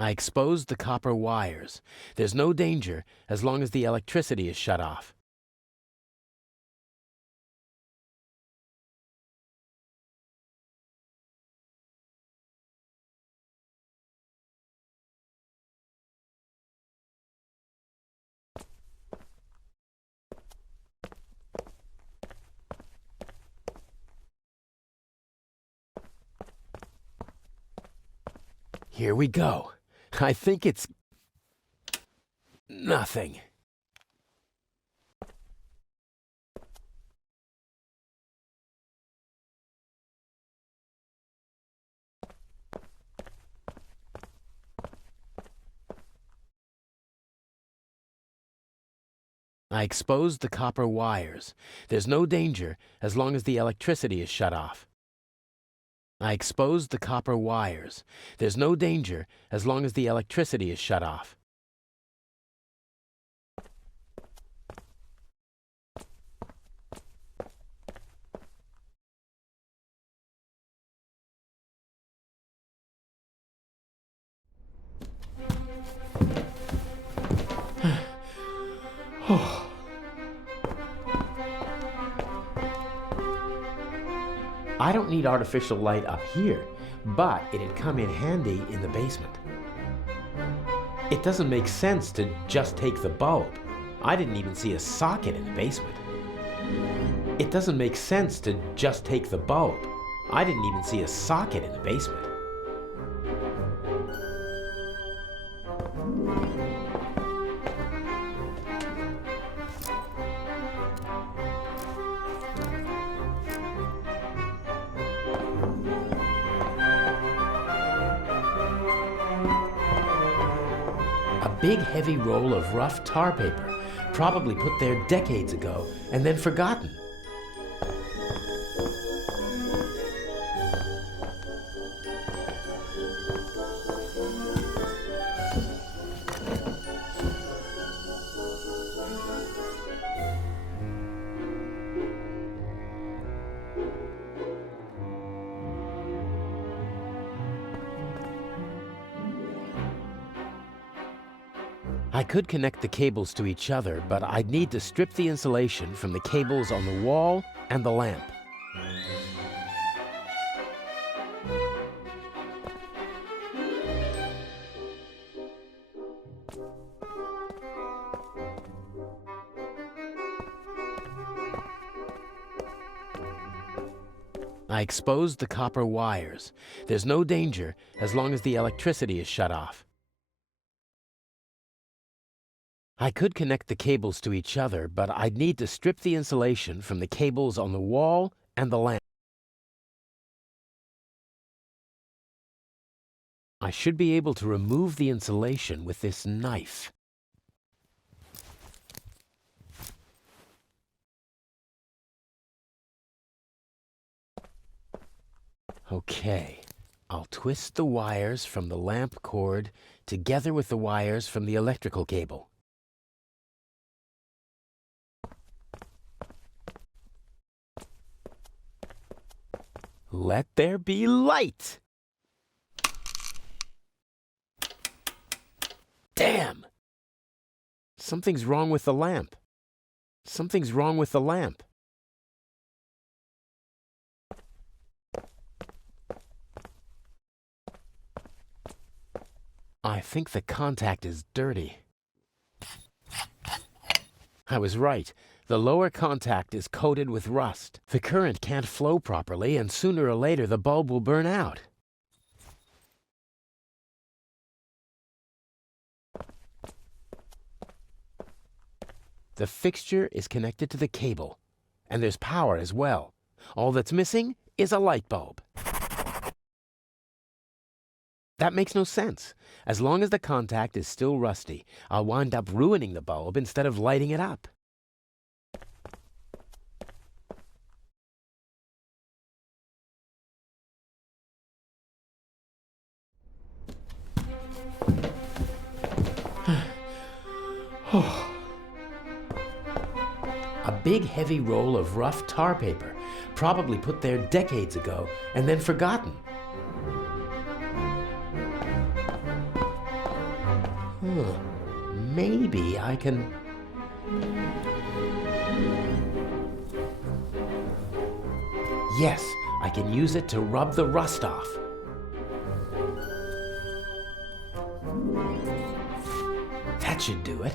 I exposed the copper wires. There's no danger as long as the electricity is shut off. Here we go. I think it's nothing. I exposed the copper wires. There's no danger as long as the electricity is shut off. I exposed the copper wires. There's no danger as long as the electricity is shut off. I don't need artificial light up here, but it'd come in handy in the basement. It doesn't make sense to just take the bulb. I didn't even see a socket in the basement. It doesn't make sense to just take the bulb. I didn't even see a socket in the basement. A big heavy roll of rough tar paper, probably put there decades ago and then forgotten. I could connect the cables to each other, but I'd need to strip the insulation from the cables on the wall and the lamp. I exposed the copper wires. There's no danger as long as the electricity is shut off. I could connect the cables to each other, but I'd need to strip the insulation from the cables on the wall and the lamp. I should be able to remove the insulation with this knife. Okay, I'll twist the wires from the lamp cord together with the wires from the electrical cable. Let there be light! Damn! Something's wrong with the lamp. Something's wrong with the lamp. I think the contact is dirty. I was right. The lower contact is coated with rust. The current can't flow properly, and sooner or later the bulb will burn out. The fixture is connected to the cable, and there's power as well. All that's missing is a light bulb. That makes no sense. As long as the contact is still rusty, I'll wind up ruining the bulb instead of lighting it up. A big heavy roll of rough tar paper, probably put there decades ago and then forgotten. Maybe I can... Yes, I can use it to rub the rust off. That should do it.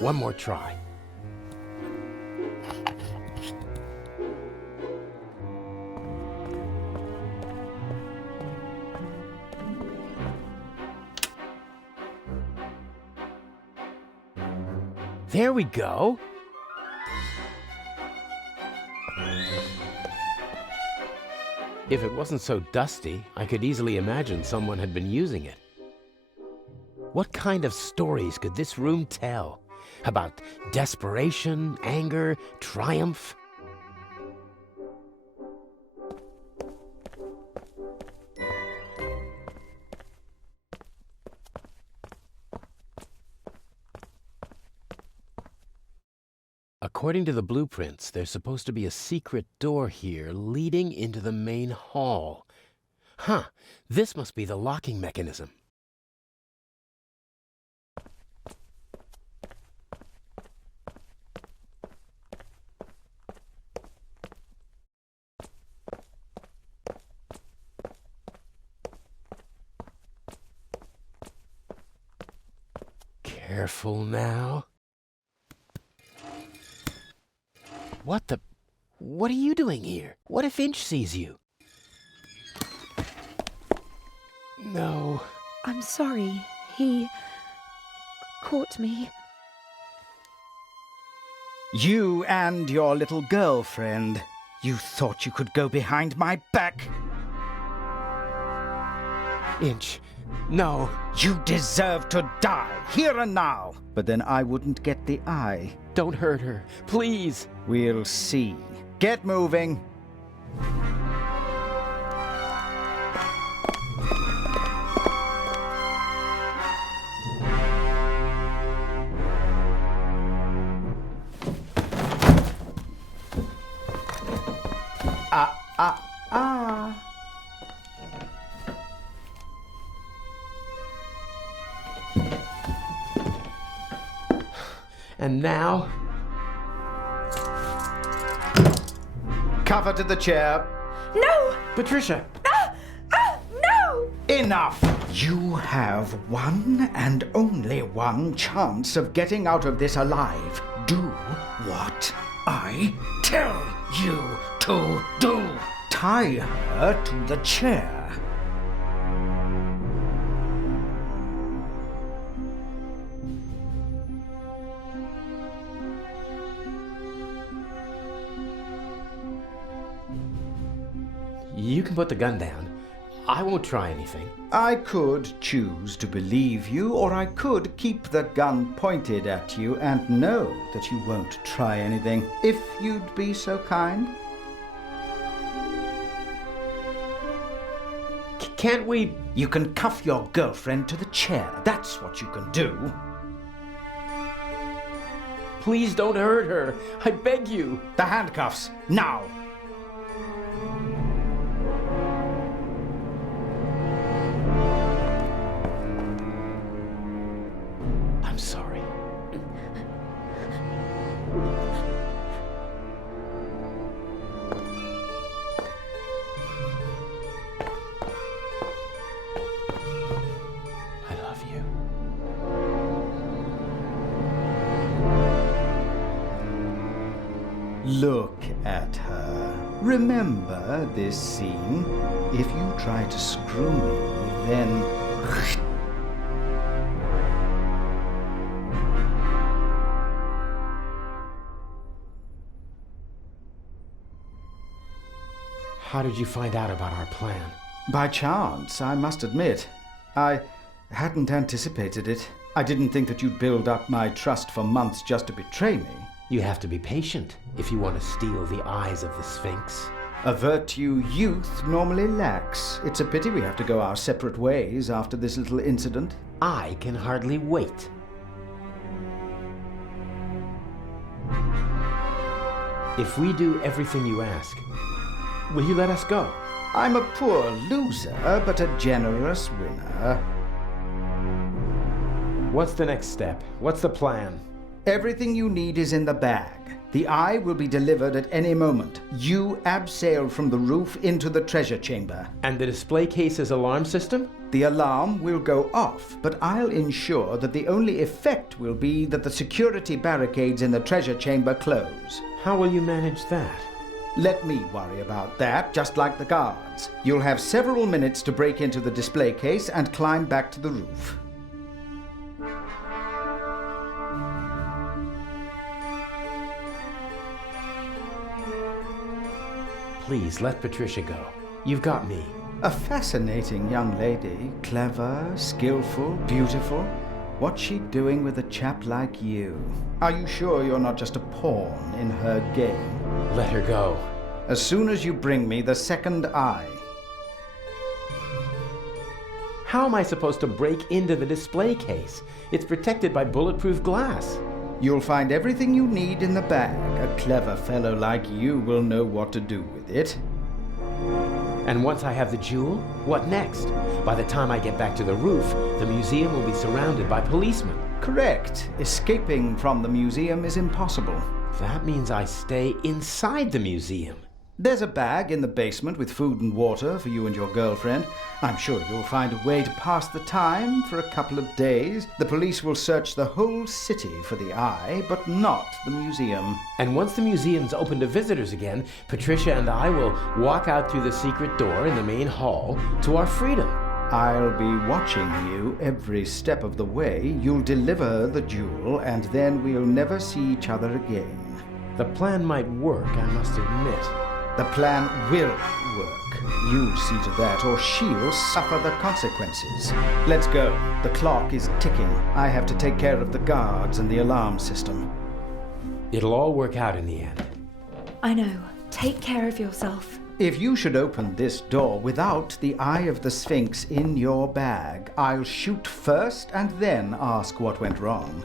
One more try. There we go. If it wasn't so dusty, I could easily imagine someone had been using it. What kind of stories could this room tell? About desperation, anger, triumph? A According to the blueprints, there's supposed to be a secret door here leading into the main hall. Huh, this must be the locking mechanism. Careful now. What are you doing here? What if Inch sees you? No. I'm sorry. He caught me. You and your little girlfriend. You thought you could go behind my back? Inch, no. You deserve to die, here and now. But then I wouldn't get the eye. Don't hurt her, please. We'll see. Get moving. And now? Cover to the chair. No! Patricia! No! Enough! You have one and only one chance of getting out of this alive. Do what I tell you to do. Tie her to the chair. You can put the gun down. I won't try anything. I could choose to believe you, or I could keep the gun pointed at you and know that you won't try anything, if you'd be so kind. Can't we... You can cuff your girlfriend to the chair. That's what you can do. Please don't hurt her. I beg you. The handcuffs, now! I'm sorry. I love you. Look at her. Remember this scene? If you try to screw me, then... How did you find out about our plan? By chance, I must admit. I hadn't anticipated it. I didn't think that you'd build up my trust for months just to betray me. You have to be patient if you want to steal the eyes of the Sphinx. A virtue youth normally lacks. It's a pity we have to go our separate ways after this little incident. I can hardly wait. If we do everything you ask, will you let us go? I'm a poor loser, but a generous winner. What's the next step? What's the plan? Everything you need is in the bag. The eye will be delivered at any moment. You abseil from the roof into the treasure chamber. And the display case's alarm system? The alarm will go off, but I'll ensure that the only effect will be that the security barricades in the treasure chamber close. How will you manage that? Let me worry about that, just like the guards. You'll have several minutes to break into the display case and climb back to the roof. Please, let Patricia go. You've got me. A fascinating young lady, clever, skillful, beautiful. What's she doing with a chap like you? Are you sure you're not just a pawn in her game? Let her go. As soon as you bring me the second eye. How am I supposed to break into the display case? It's protected by bulletproof glass. You'll find everything you need in the bag. A clever fellow like you will know what to do with it. And once I have the jewel, what next? By the time I get back to the roof, the museum will be surrounded by policemen. Correct. Escaping from the museum is impossible. That means I stay inside the museum. There's a bag in the basement with food and water for you and your girlfriend. I'm sure you'll find a way to pass the time for a couple of days. The police will search the whole city for the eye, but not the museum. And once the museum's open to visitors again, Patricia and I will walk out through the secret door in the main hall to our freedom. I'll be watching you every step of the way. You'll deliver the jewel, and then we'll never see each other again. The plan might work, I must admit. The plan will work. You see to that, or she'll suffer the consequences. Let's go. The clock is ticking. I have to take care of the guards and the alarm system. It'll all work out in the end. I know. Take care of yourself. If you should open this door without the Eye of the Sphinx in your bag, I'll shoot first and then ask what went wrong.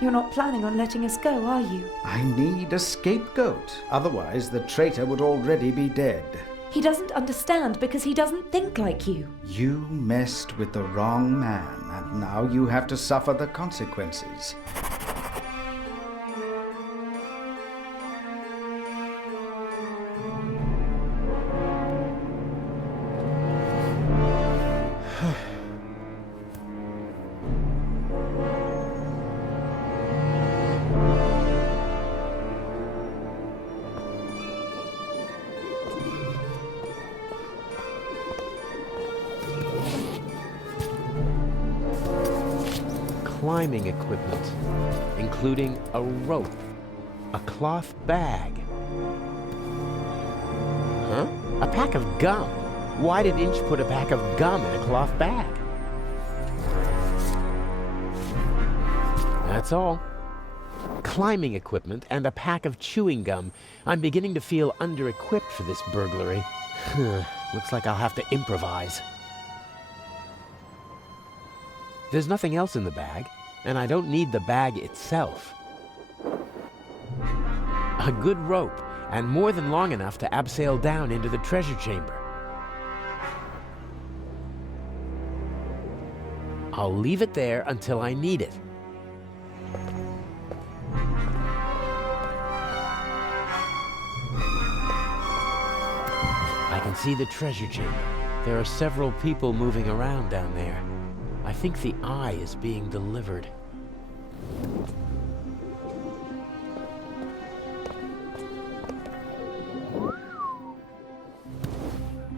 You're not planning on letting us go, are you? I need a scapegoat. Otherwise, the traitor would already be dead. He doesn't understand because he doesn't think like you. You messed with the wrong man, and now you have to suffer the consequences. Climbing equipment, including a rope, a cloth bag. Huh? A pack of gum. Why did Inch put a pack of gum in a cloth bag? That's all. Climbing equipment and a pack of chewing gum. I'm beginning to feel under-equipped for this burglary. Looks like I'll have to improvise. There's nothing else in the bag, and I don't need the bag itself. A good rope, and more than long enough to abseil down into the treasure chamber. I'll leave it there until I need it. I can see the treasure chamber. There are several people moving around down there. I think the eye is being delivered.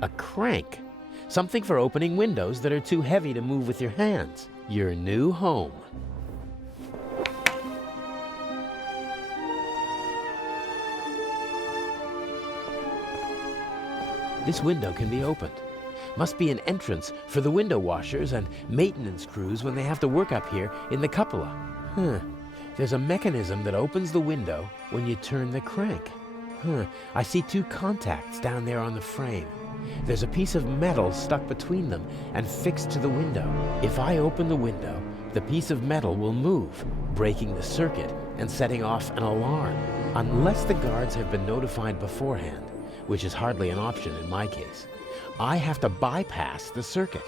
A crank. Something for opening windows that are too heavy to move with your hands. Your new home. This window can be opened. Must be an entrance for the window washers and maintenance crews when they have to work up here in the cupola. There's a mechanism that opens the window when you turn the crank. I see two contacts down there on the frame. There's a piece of metal stuck between them and fixed to the window. If I open the window, the piece of metal will move, breaking the circuit and setting off an alarm, unless the guards have been notified beforehand, which is hardly an option in my case. I have to bypass the circuit.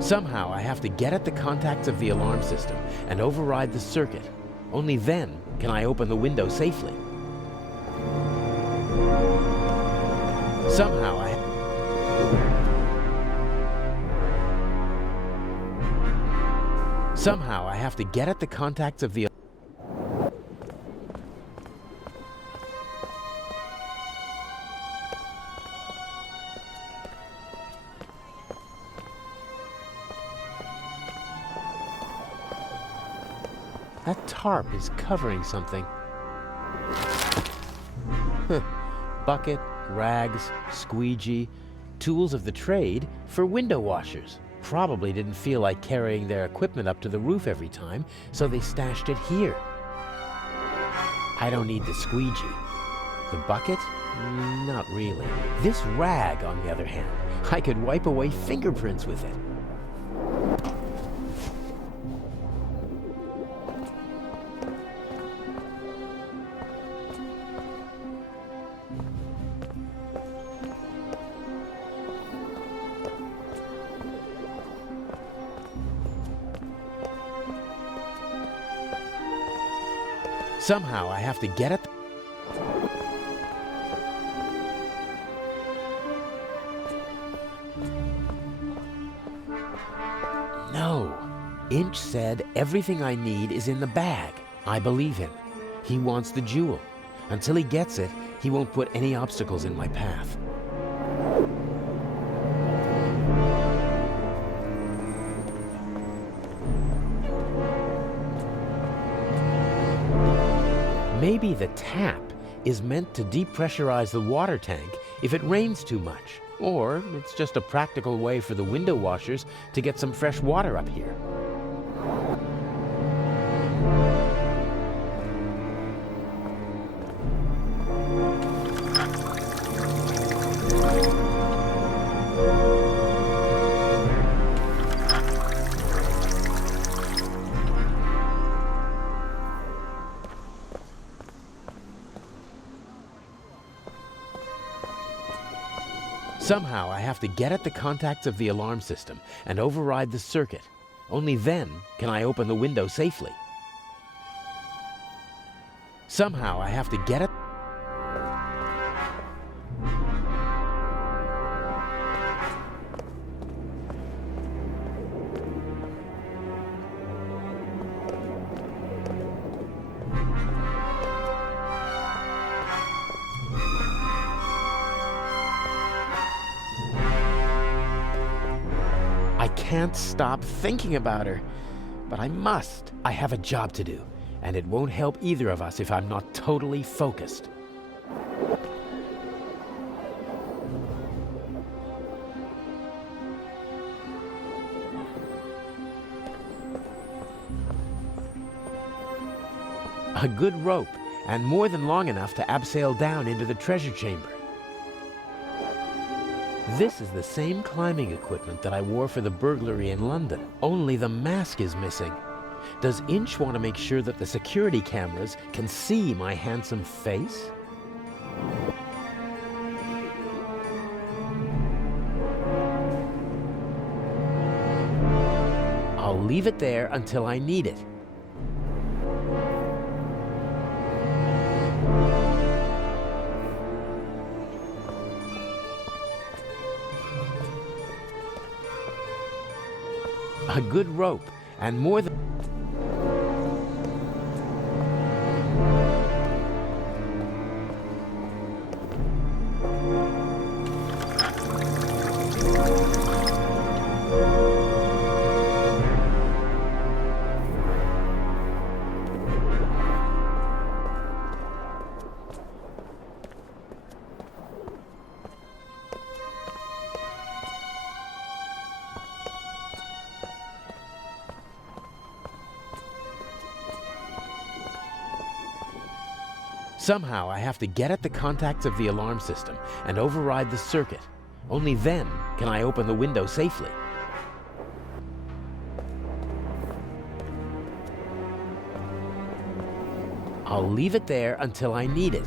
Somehow I have to get at the contacts of the alarm system and override the circuit. Only then can I open the window safely. Somehow I have to get at the contacts of the That tarp is covering something. Bucket, rags, squeegee, tools of the trade for window washers. Probably didn't feel like carrying their equipment up to the roof every time, so they stashed it here. I don't need the squeegee. The bucket? Not really. This rag, on the other hand, I could wipe away fingerprints with it. Somehow I have to get it. No. Inch said everything I need is in the bag. I believe him. He wants the jewel. Until he gets it, he won't put any obstacles in my path. Maybe the tap is meant to depressurize the water tank if it rains too much. Or it's just a practical way for the window washers to get some fresh water up here. Somehow I have to get at the contacts of the alarm system and override the circuit. Only then can I open the window safely. Somehow I have to get at... I can't stop thinking about her, but I must. I have a job to do, and it won't help either of us if I'm not totally focused. A good rope, and more than long enough to abseil down into the treasure chamber. This is the same climbing equipment that I wore for the burglary in London, only the mask is missing. Does Inch want to make sure that the security cameras can see my handsome face? I'll leave it there until I need it. A good rope, and more than... Somehow I have to get at the contacts of the alarm system and override the circuit. Only then can I open the window safely. I'll leave it there until I need it.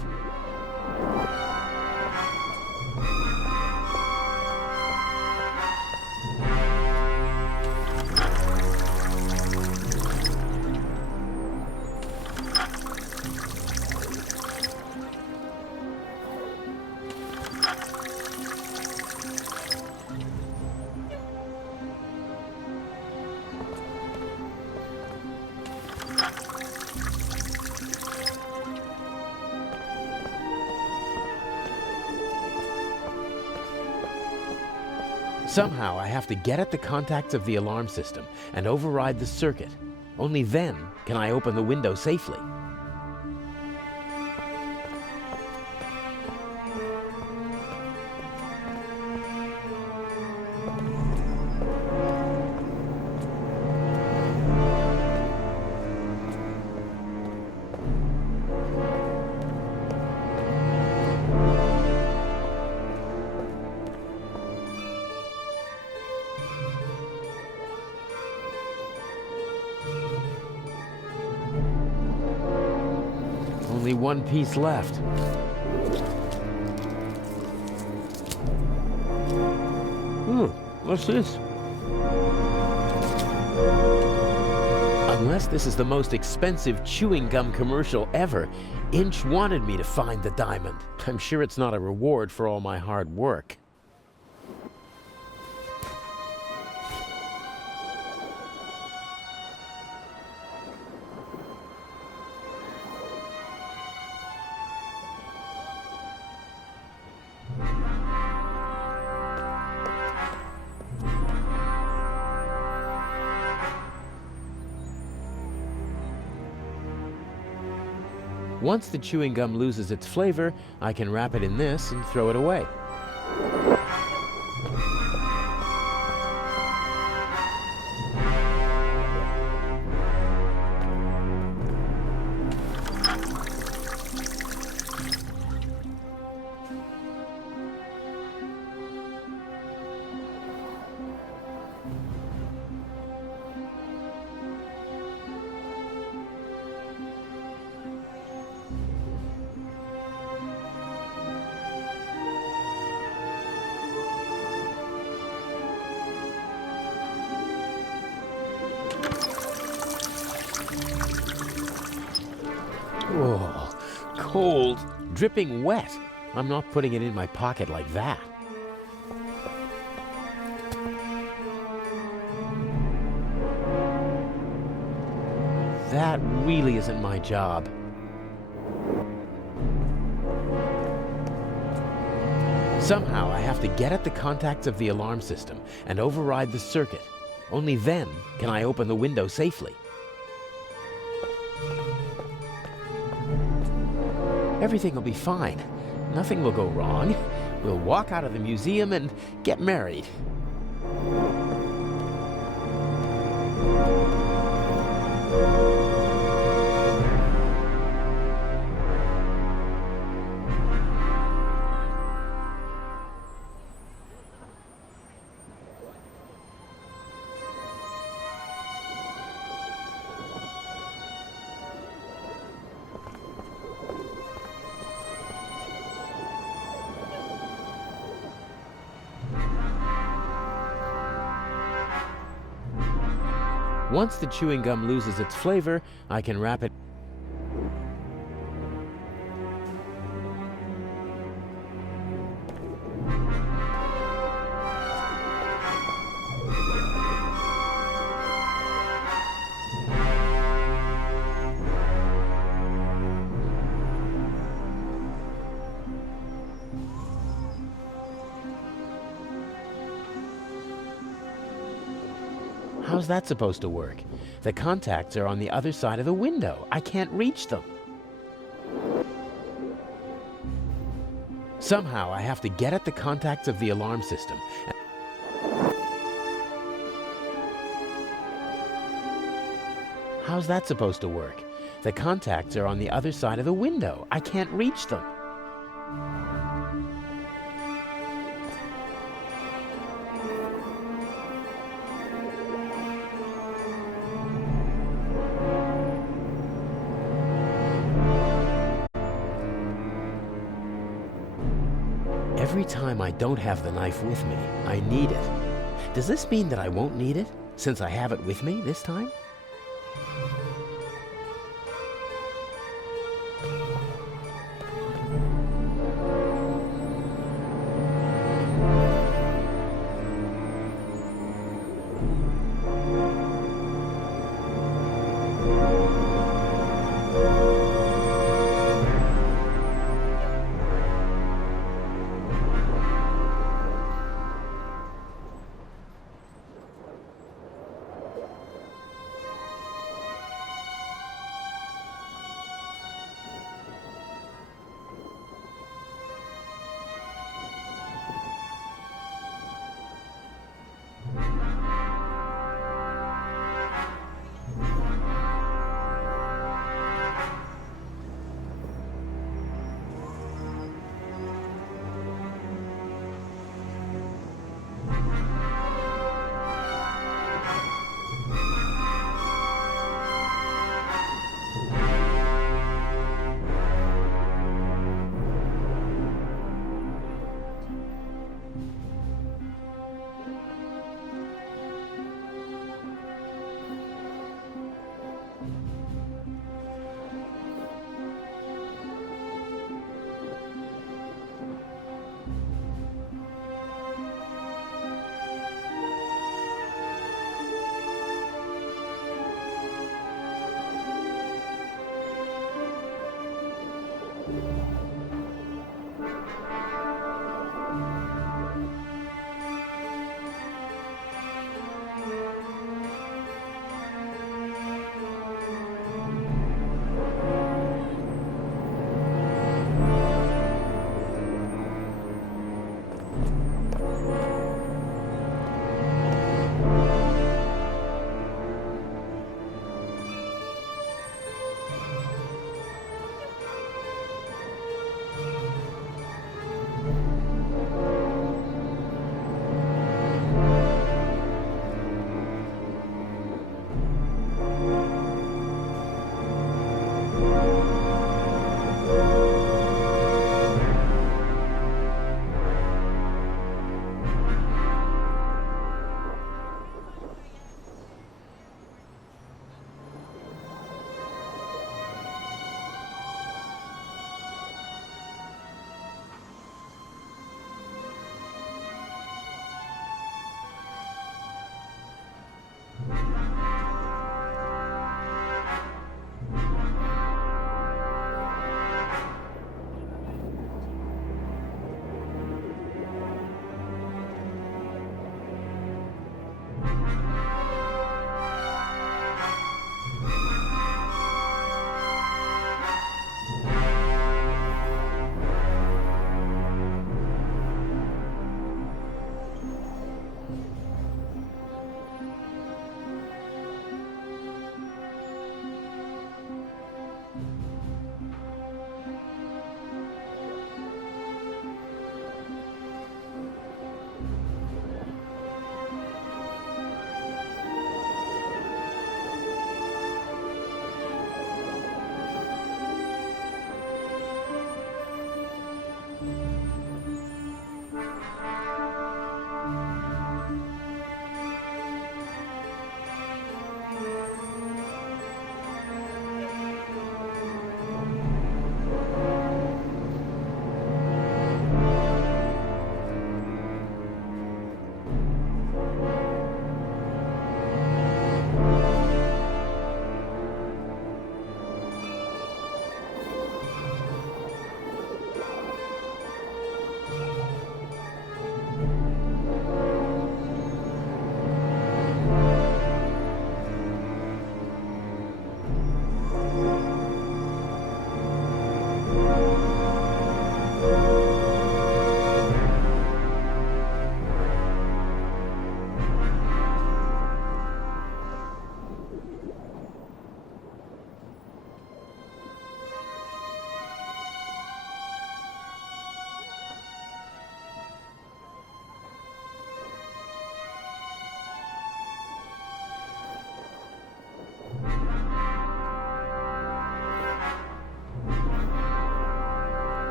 Somehow I have to get at the contacts of the alarm system and override the circuit. Only then can I open the window safely. Only one piece left. What's this? Unless this is the most expensive chewing gum commercial ever, Inch wanted me to find the diamond. I'm sure it's not a reward for all my hard work. Once the chewing gum loses its flavor, I can wrap it in this and throw it away. Oh, cold, dripping wet. I'm not putting it in my pocket like that. That really isn't my job. Somehow I have to get at the contacts of the alarm system and override the circuit. Only then can I open the window safely. Everything will be fine. Nothing will go wrong. We'll walk out of the museum and get married. Once the chewing gum loses its flavor, I can wrap it. How's that supposed to work? The contacts are on the other side of the window. I can't reach them. Somehow I have to get at the contacts of the alarm system. How's that supposed to work? The contacts are on the other side of the window. I can't reach them. Every time I don't have the knife with me, I need it. Does this mean that I won't need it, since I have it with me this time?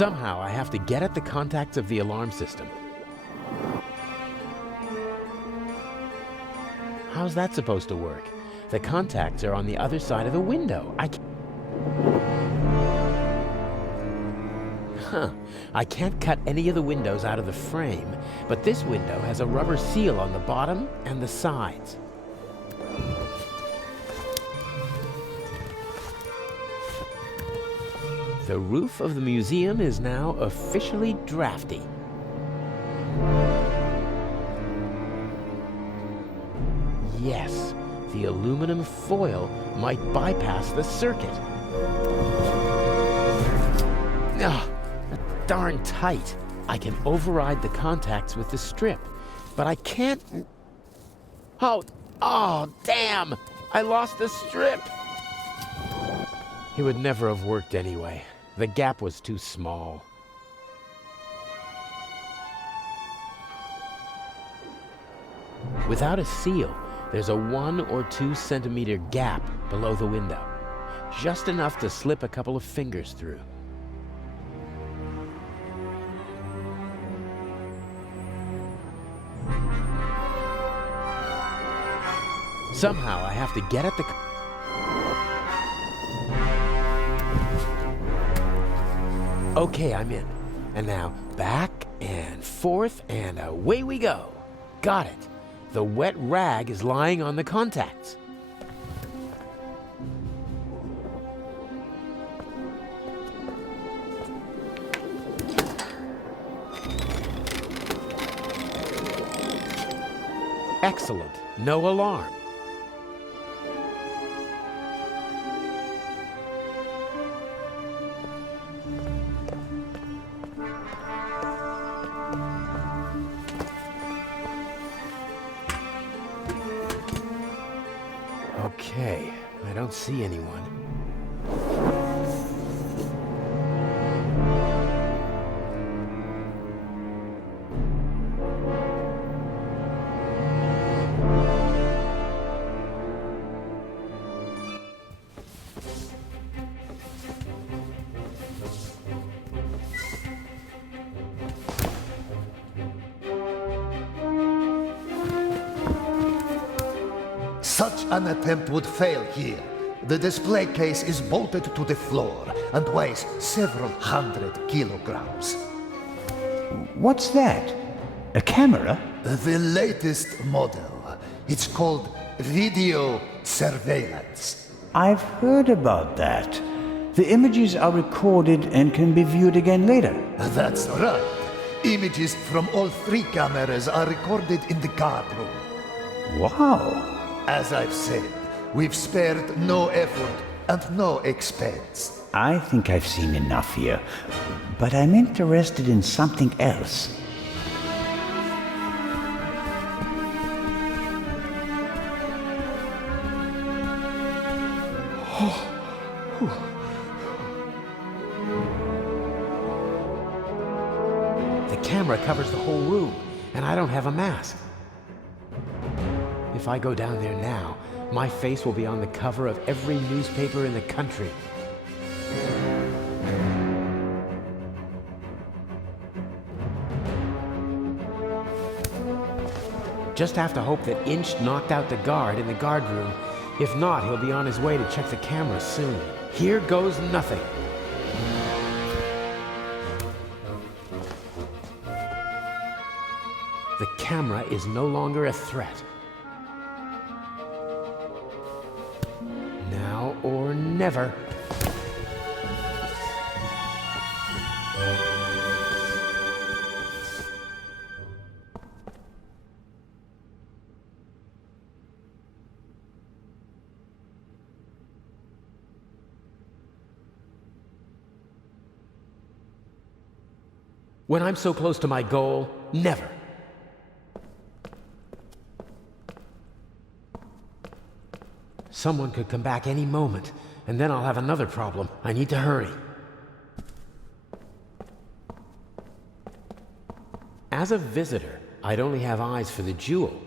Somehow I have to get at the contacts of the alarm system. How's that supposed to work? The contacts are on the other side of the window. I can't cut any of the windows out of the frame, but this window has a rubber seal on the bottom and the sides. The roof of the museum is now officially drafty. Yes, the aluminum foil might bypass the circuit. Ugh, darn tight. I can override the contacts with the strip, but I can't... Oh, damn! I lost the strip! It would never have worked anyway. The gap was too small. Without a seal, there's a 1 or 2 centimeter gap below the window. Just enough to slip a couple of fingers through. Somehow I have to get at the... Okay, I'm in. And now back and forth and away we go. Got it. The wet rag is lying on the contacts. Excellent. No alarm. Okay, I don't see anyone. Such an attempt would fail here. The display case is bolted to the floor and weighs several hundred kilograms. What's that? A camera? The latest model. It's called video surveillance. I've heard about that. The images are recorded and can be viewed again later. That's right. Images from all 3 cameras are recorded in the guard room. Wow. As I've said, we've spared no effort and no expense. I think I've seen enough here, but I'm interested in something else. The camera covers the whole room, and I don't have a mask. If I go down there now, my face will be on the cover of every newspaper in the country. Just have to hope that Inch knocked out the guard in the guard room. If not, he'll be on his way to check the cameras soon. Here goes nothing. The camera is no longer a threat. Now or never. When I'm so close to my goal, never. Someone could come back any moment, and then I'll have another problem. I need to hurry. As a visitor, I'd only have eyes for the jewel.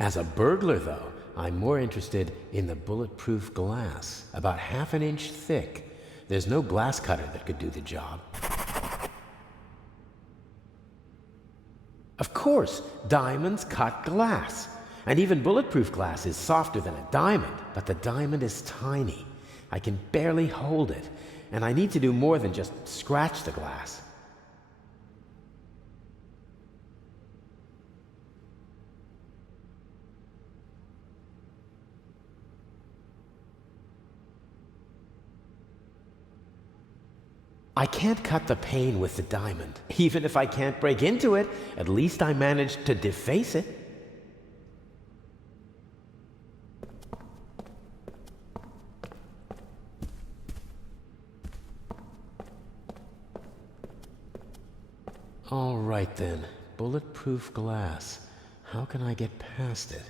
As a burglar, though, I'm more interested in the bulletproof glass, about 1/2 inch thick. There's no glass cutter that could do the job. Of course, diamonds cut glass. And even bulletproof glass is softer than a diamond, but the diamond is tiny. I can barely hold it, and I need to do more than just scratch the glass. I can't cut the pane with the diamond. Even if I can't break into it, at least I managed to deface it. All right then, bulletproof glass. How can I get past it?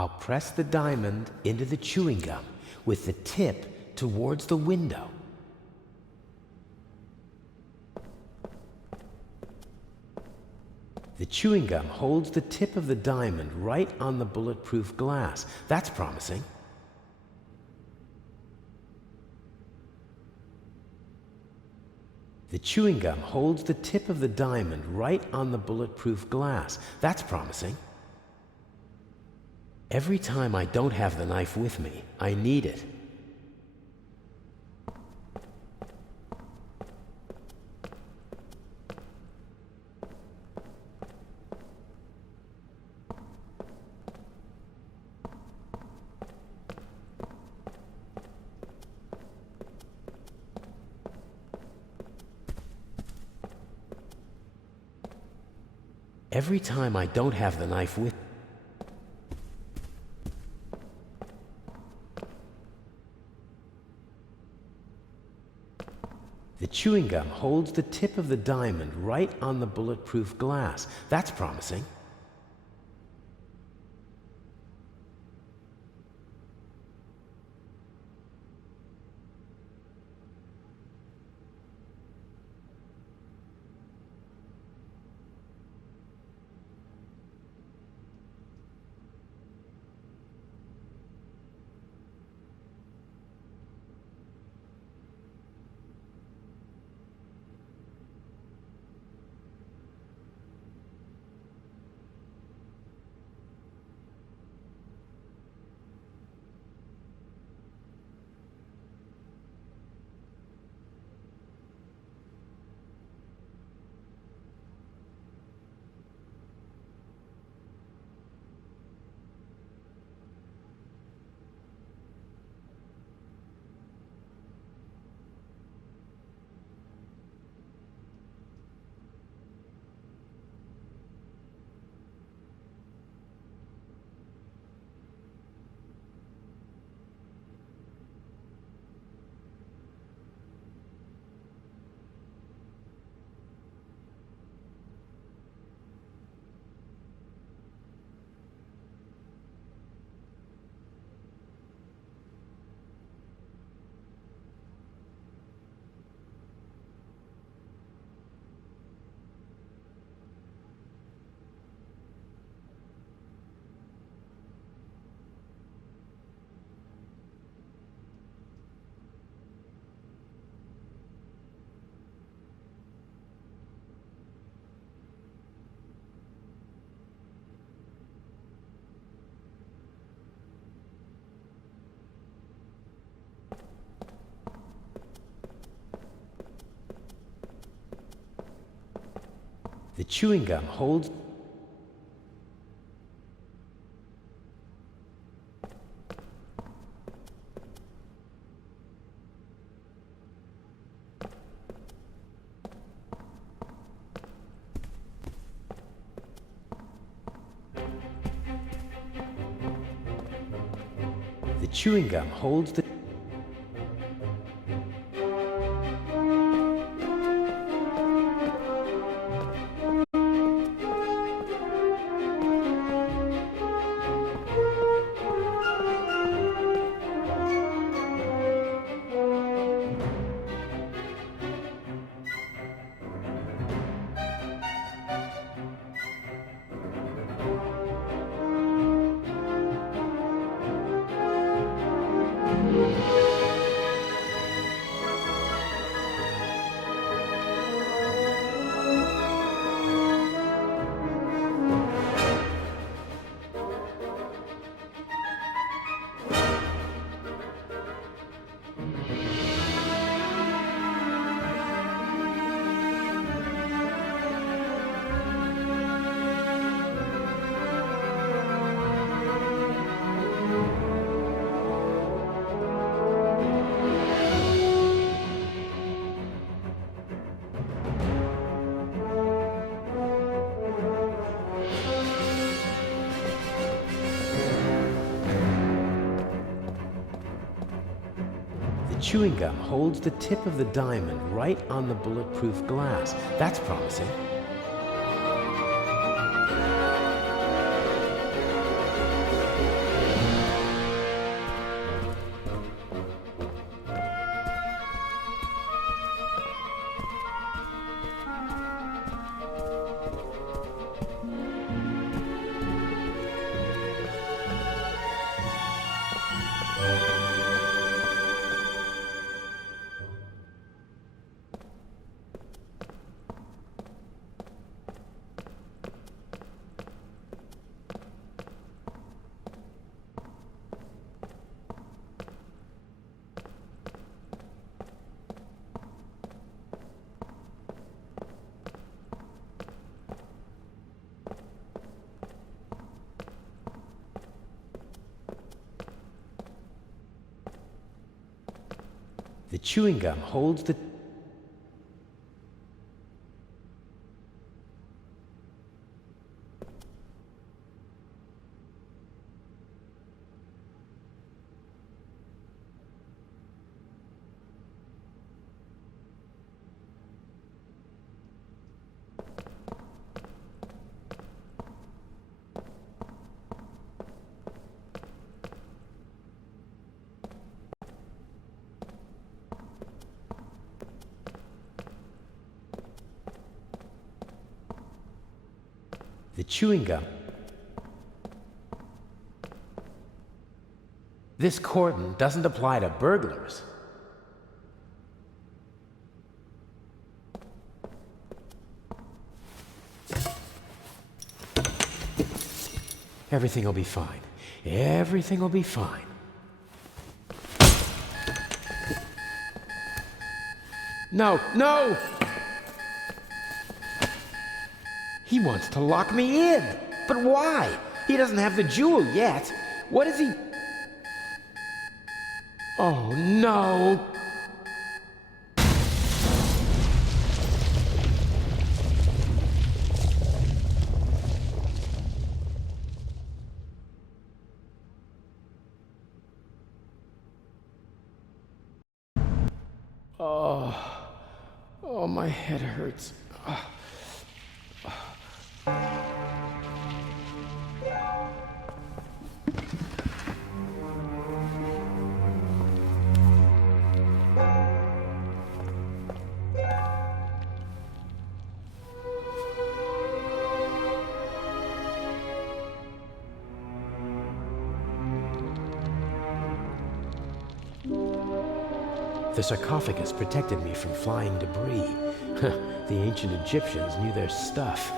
I'll press the diamond into the chewing gum with the tip towards the window. The chewing gum holds the tip of the diamond right on the bulletproof glass. That's promising. The chewing gum holds the tip of the diamond right on the bulletproof glass. That's promising. Every time I don't have the knife with me, I need it. Every time I don't have the knife with me, the chewing gum holds the tip of the diamond right on the bulletproof glass. That's promising. The chewing gum holds... The chewing gum holds the... The chewing gum holds the tip of the diamond right on the bulletproof glass. That's promising. The chewing gum holds the... The chewing gum. This cordon doesn't apply to burglars. Everything will be fine. Everything will be fine. No, no! He wants to lock me in. But why? He doesn't have the jewel yet. What is he... Oh, no. Oh, my head hurts. The sarcophagus protected me from flying debris. The ancient Egyptians knew their stuff.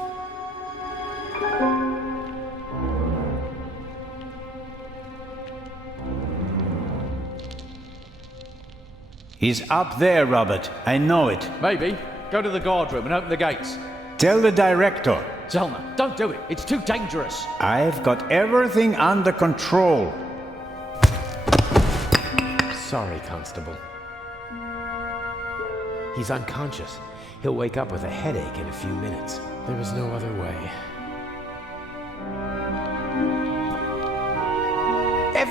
He's up there, Robert. I know it. Maybe. Go to the guard room and open the gates. Tell the director. Zelna, don't do it. It's too dangerous. I've got everything under control. Sorry, Constable. He's unconscious. He'll wake up with a headache in a few minutes. There is no other way.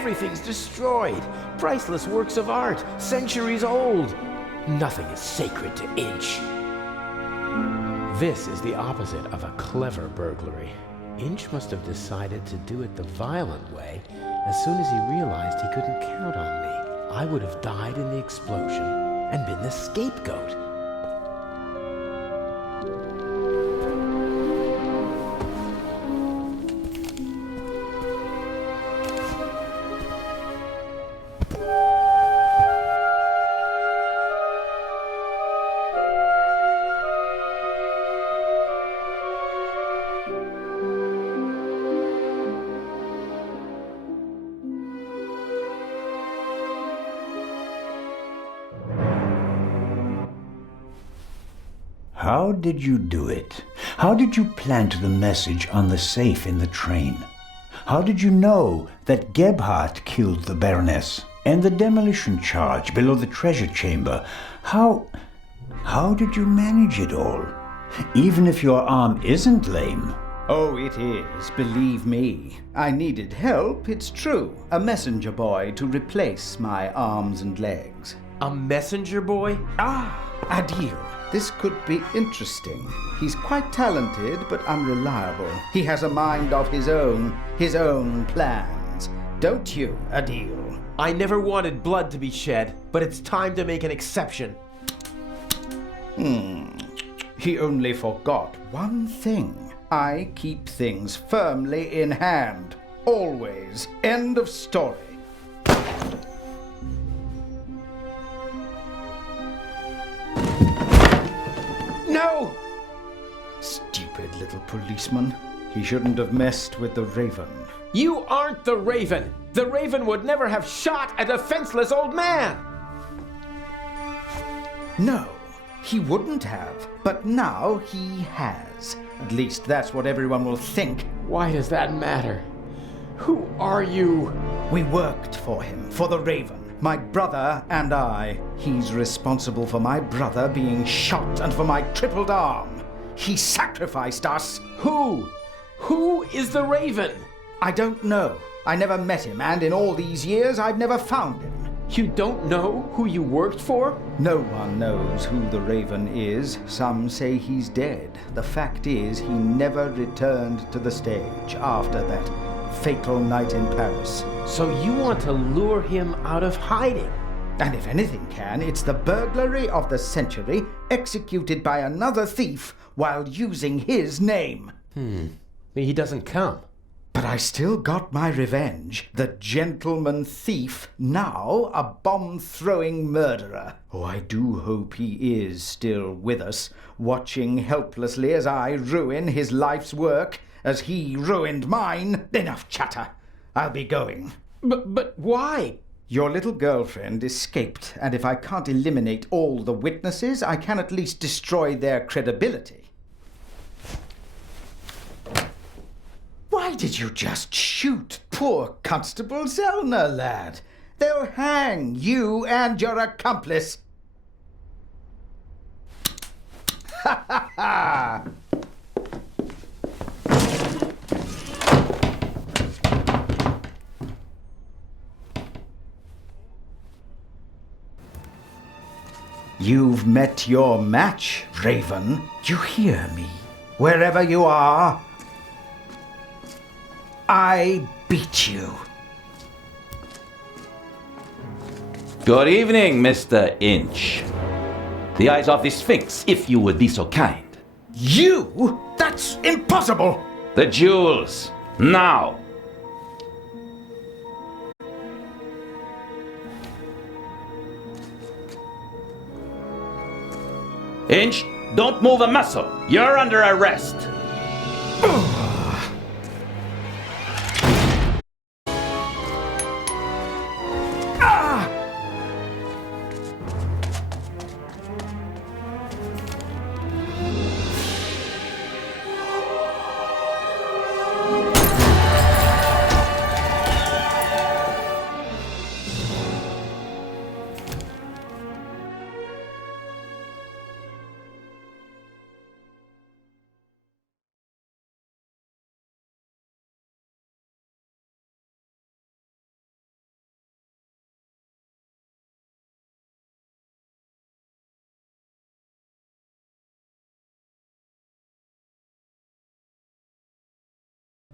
Everything's destroyed. Priceless works of art, centuries old. Nothing is sacred to Inch. This is the opposite of a clever burglary. Inch must have decided to do it the violent way as soon as he realized he couldn't count on me. I would have died in the explosion and been the scapegoat. How did you do it? How did you plant the message on the safe in the train? How did you know that Gebhardt killed the Baroness? And the demolition charge below the treasure chamber? How did you manage it all? Even if your arm isn't lame. Oh, it is, believe me. I needed help, it's true. A messenger boy to replace my arms and legs. A messenger boy? Ah, Adil. This could be interesting. He's quite talented, but unreliable. He has a mind of his own plans. Don't you, Adil? I never wanted blood to be shed, but it's time to make an exception. He only forgot one thing. I keep things firmly in hand. Always. End of story. No! Stupid little policeman. He shouldn't have messed with the Raven. You aren't the Raven! The Raven would never have shot a defenseless old man! No, he wouldn't have. But now he has. At least that's what everyone will think. Why does that matter? Who are you? We worked for him, for the Raven. My brother and I. He's responsible for my brother being shot and for my crippled arm. He sacrificed us. Who? Who is the Raven? I don't know. I never met him, and in all these years, I've never found him. You don't know who you worked for? No one knows who the Raven is. Some say he's dead. The fact is, he never returned to the stage after that fatal night in Paris. So you want to lure him out of hiding? And if anything can, it's the burglary of the century executed by another thief while using his name. He doesn't come. But I still got my revenge. The gentleman thief, now a bomb-throwing murderer. Oh, I do hope he is still with us, watching helplessly as I ruin his life's work, as he ruined mine. Enough chatter. I'll be going. But why? Your little girlfriend escaped, and if I can't eliminate all the witnesses, I can at least destroy their credibility. Why did you just shoot poor Constable Zellner, lad? They'll hang you and your accomplice. Ha ha ha! You've met your match, Raven. You hear me? Wherever you are, I beat you. Good evening, Mr. Inch. The eyes of the Sphinx, if you would be so kind. You? That's impossible! The jewels, now! Inch, don't move a muscle. You're under arrest.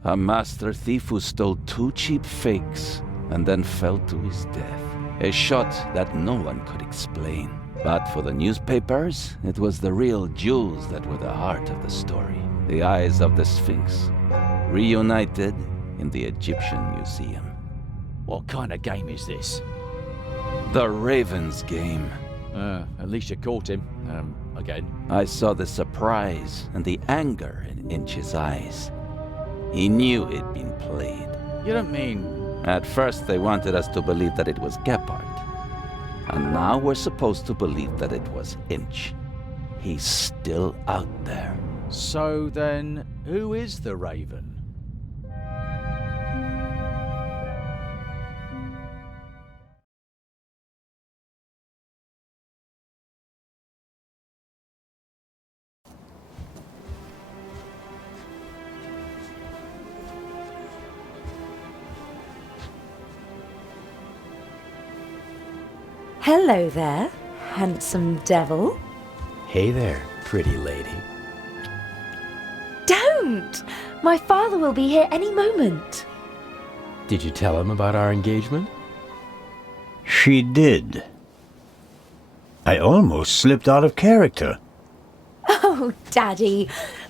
A master thief who stole 2 cheap fakes and then fell to his death. A shot that no one could explain. But for the newspapers, it was the real jewels that were the heart of the story. The eyes of the Sphinx, reunited in the Egyptian Museum. What kind of game is this? The Raven's game. At least you caught him. Again. I saw the surprise and the anger in Inch's eyes. He knew it'd been played. You don't mean... At first they wanted us to believe that it was Gebhardt. And now we're supposed to believe that it was Inch. He's still out there. So then, who is the Raven? Hello there, handsome devil. Hey there, pretty lady. Don't! My father will be here any moment. Did you tell him about our engagement? She did. I almost slipped out of character. Oh, Daddy,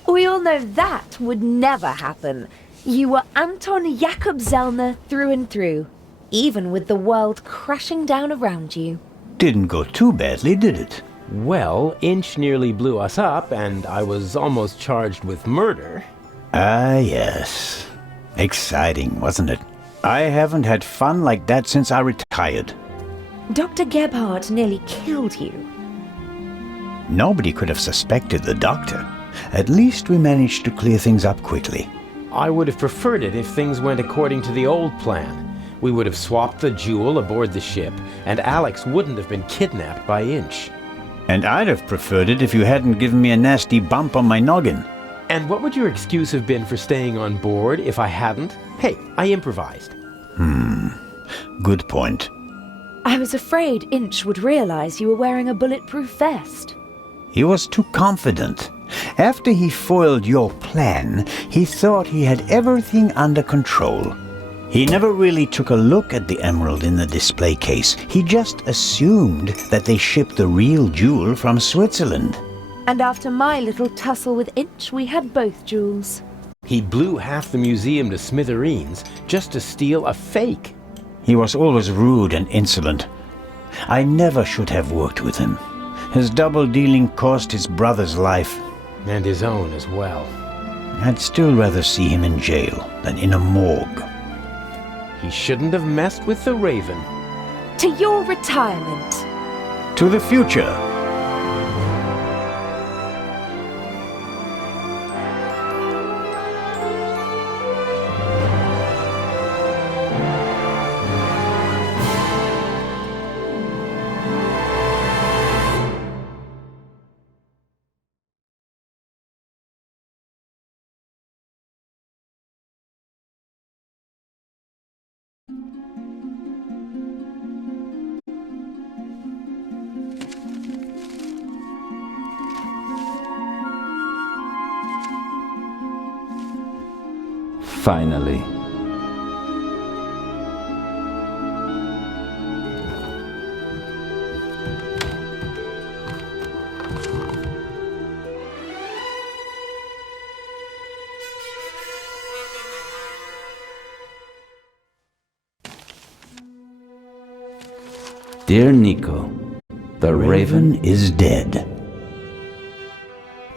we all know that would never happen. You were Anton Jakob Zellner through and through, even with the world crashing down around you. Didn't go too badly, did it? Well, Inch nearly blew us up, and I was almost charged with murder. Ah, yes. Exciting, wasn't it? I haven't had fun like that since I retired. Dr. Gebhardt nearly killed you. Nobody could have suspected the doctor. At least we managed to clear things up quickly. I would have preferred it if things went according to the old plan. We would have swapped the jewel aboard the ship, and Alex wouldn't have been kidnapped by Inch. And I'd have preferred it if you hadn't given me a nasty bump on my noggin. And what would your excuse have been for staying on board if I hadn't? Hey, I improvised. Good point. I was afraid Inch would realize you were wearing a bulletproof vest. He was too confident. After he foiled your plan, he thought he had everything under control. He never really took a look at the emerald in the display case. He just assumed that they shipped the real jewel from Switzerland. And after my little tussle with Inch, we had both jewels. He blew half the museum to smithereens just to steal a fake. He was always rude and insolent. I never should have worked with him. His double-dealing cost his brother's life. And his own as well. I'd still rather see him in jail than in a morgue. He shouldn't have messed with the Raven. To your retirement. To the future. Finally. Dear Nico, the Raven is dead.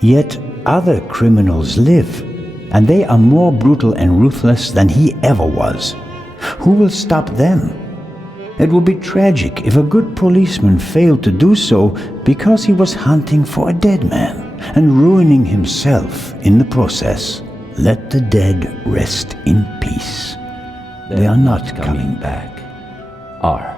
Yet other criminals live, and they are more brutal and ruthless than he ever was. Who will stop them? It would be tragic if a good policeman failed to do so because he was hunting for a dead man and ruining himself in the process. Let the dead rest in peace. They are not coming back. R.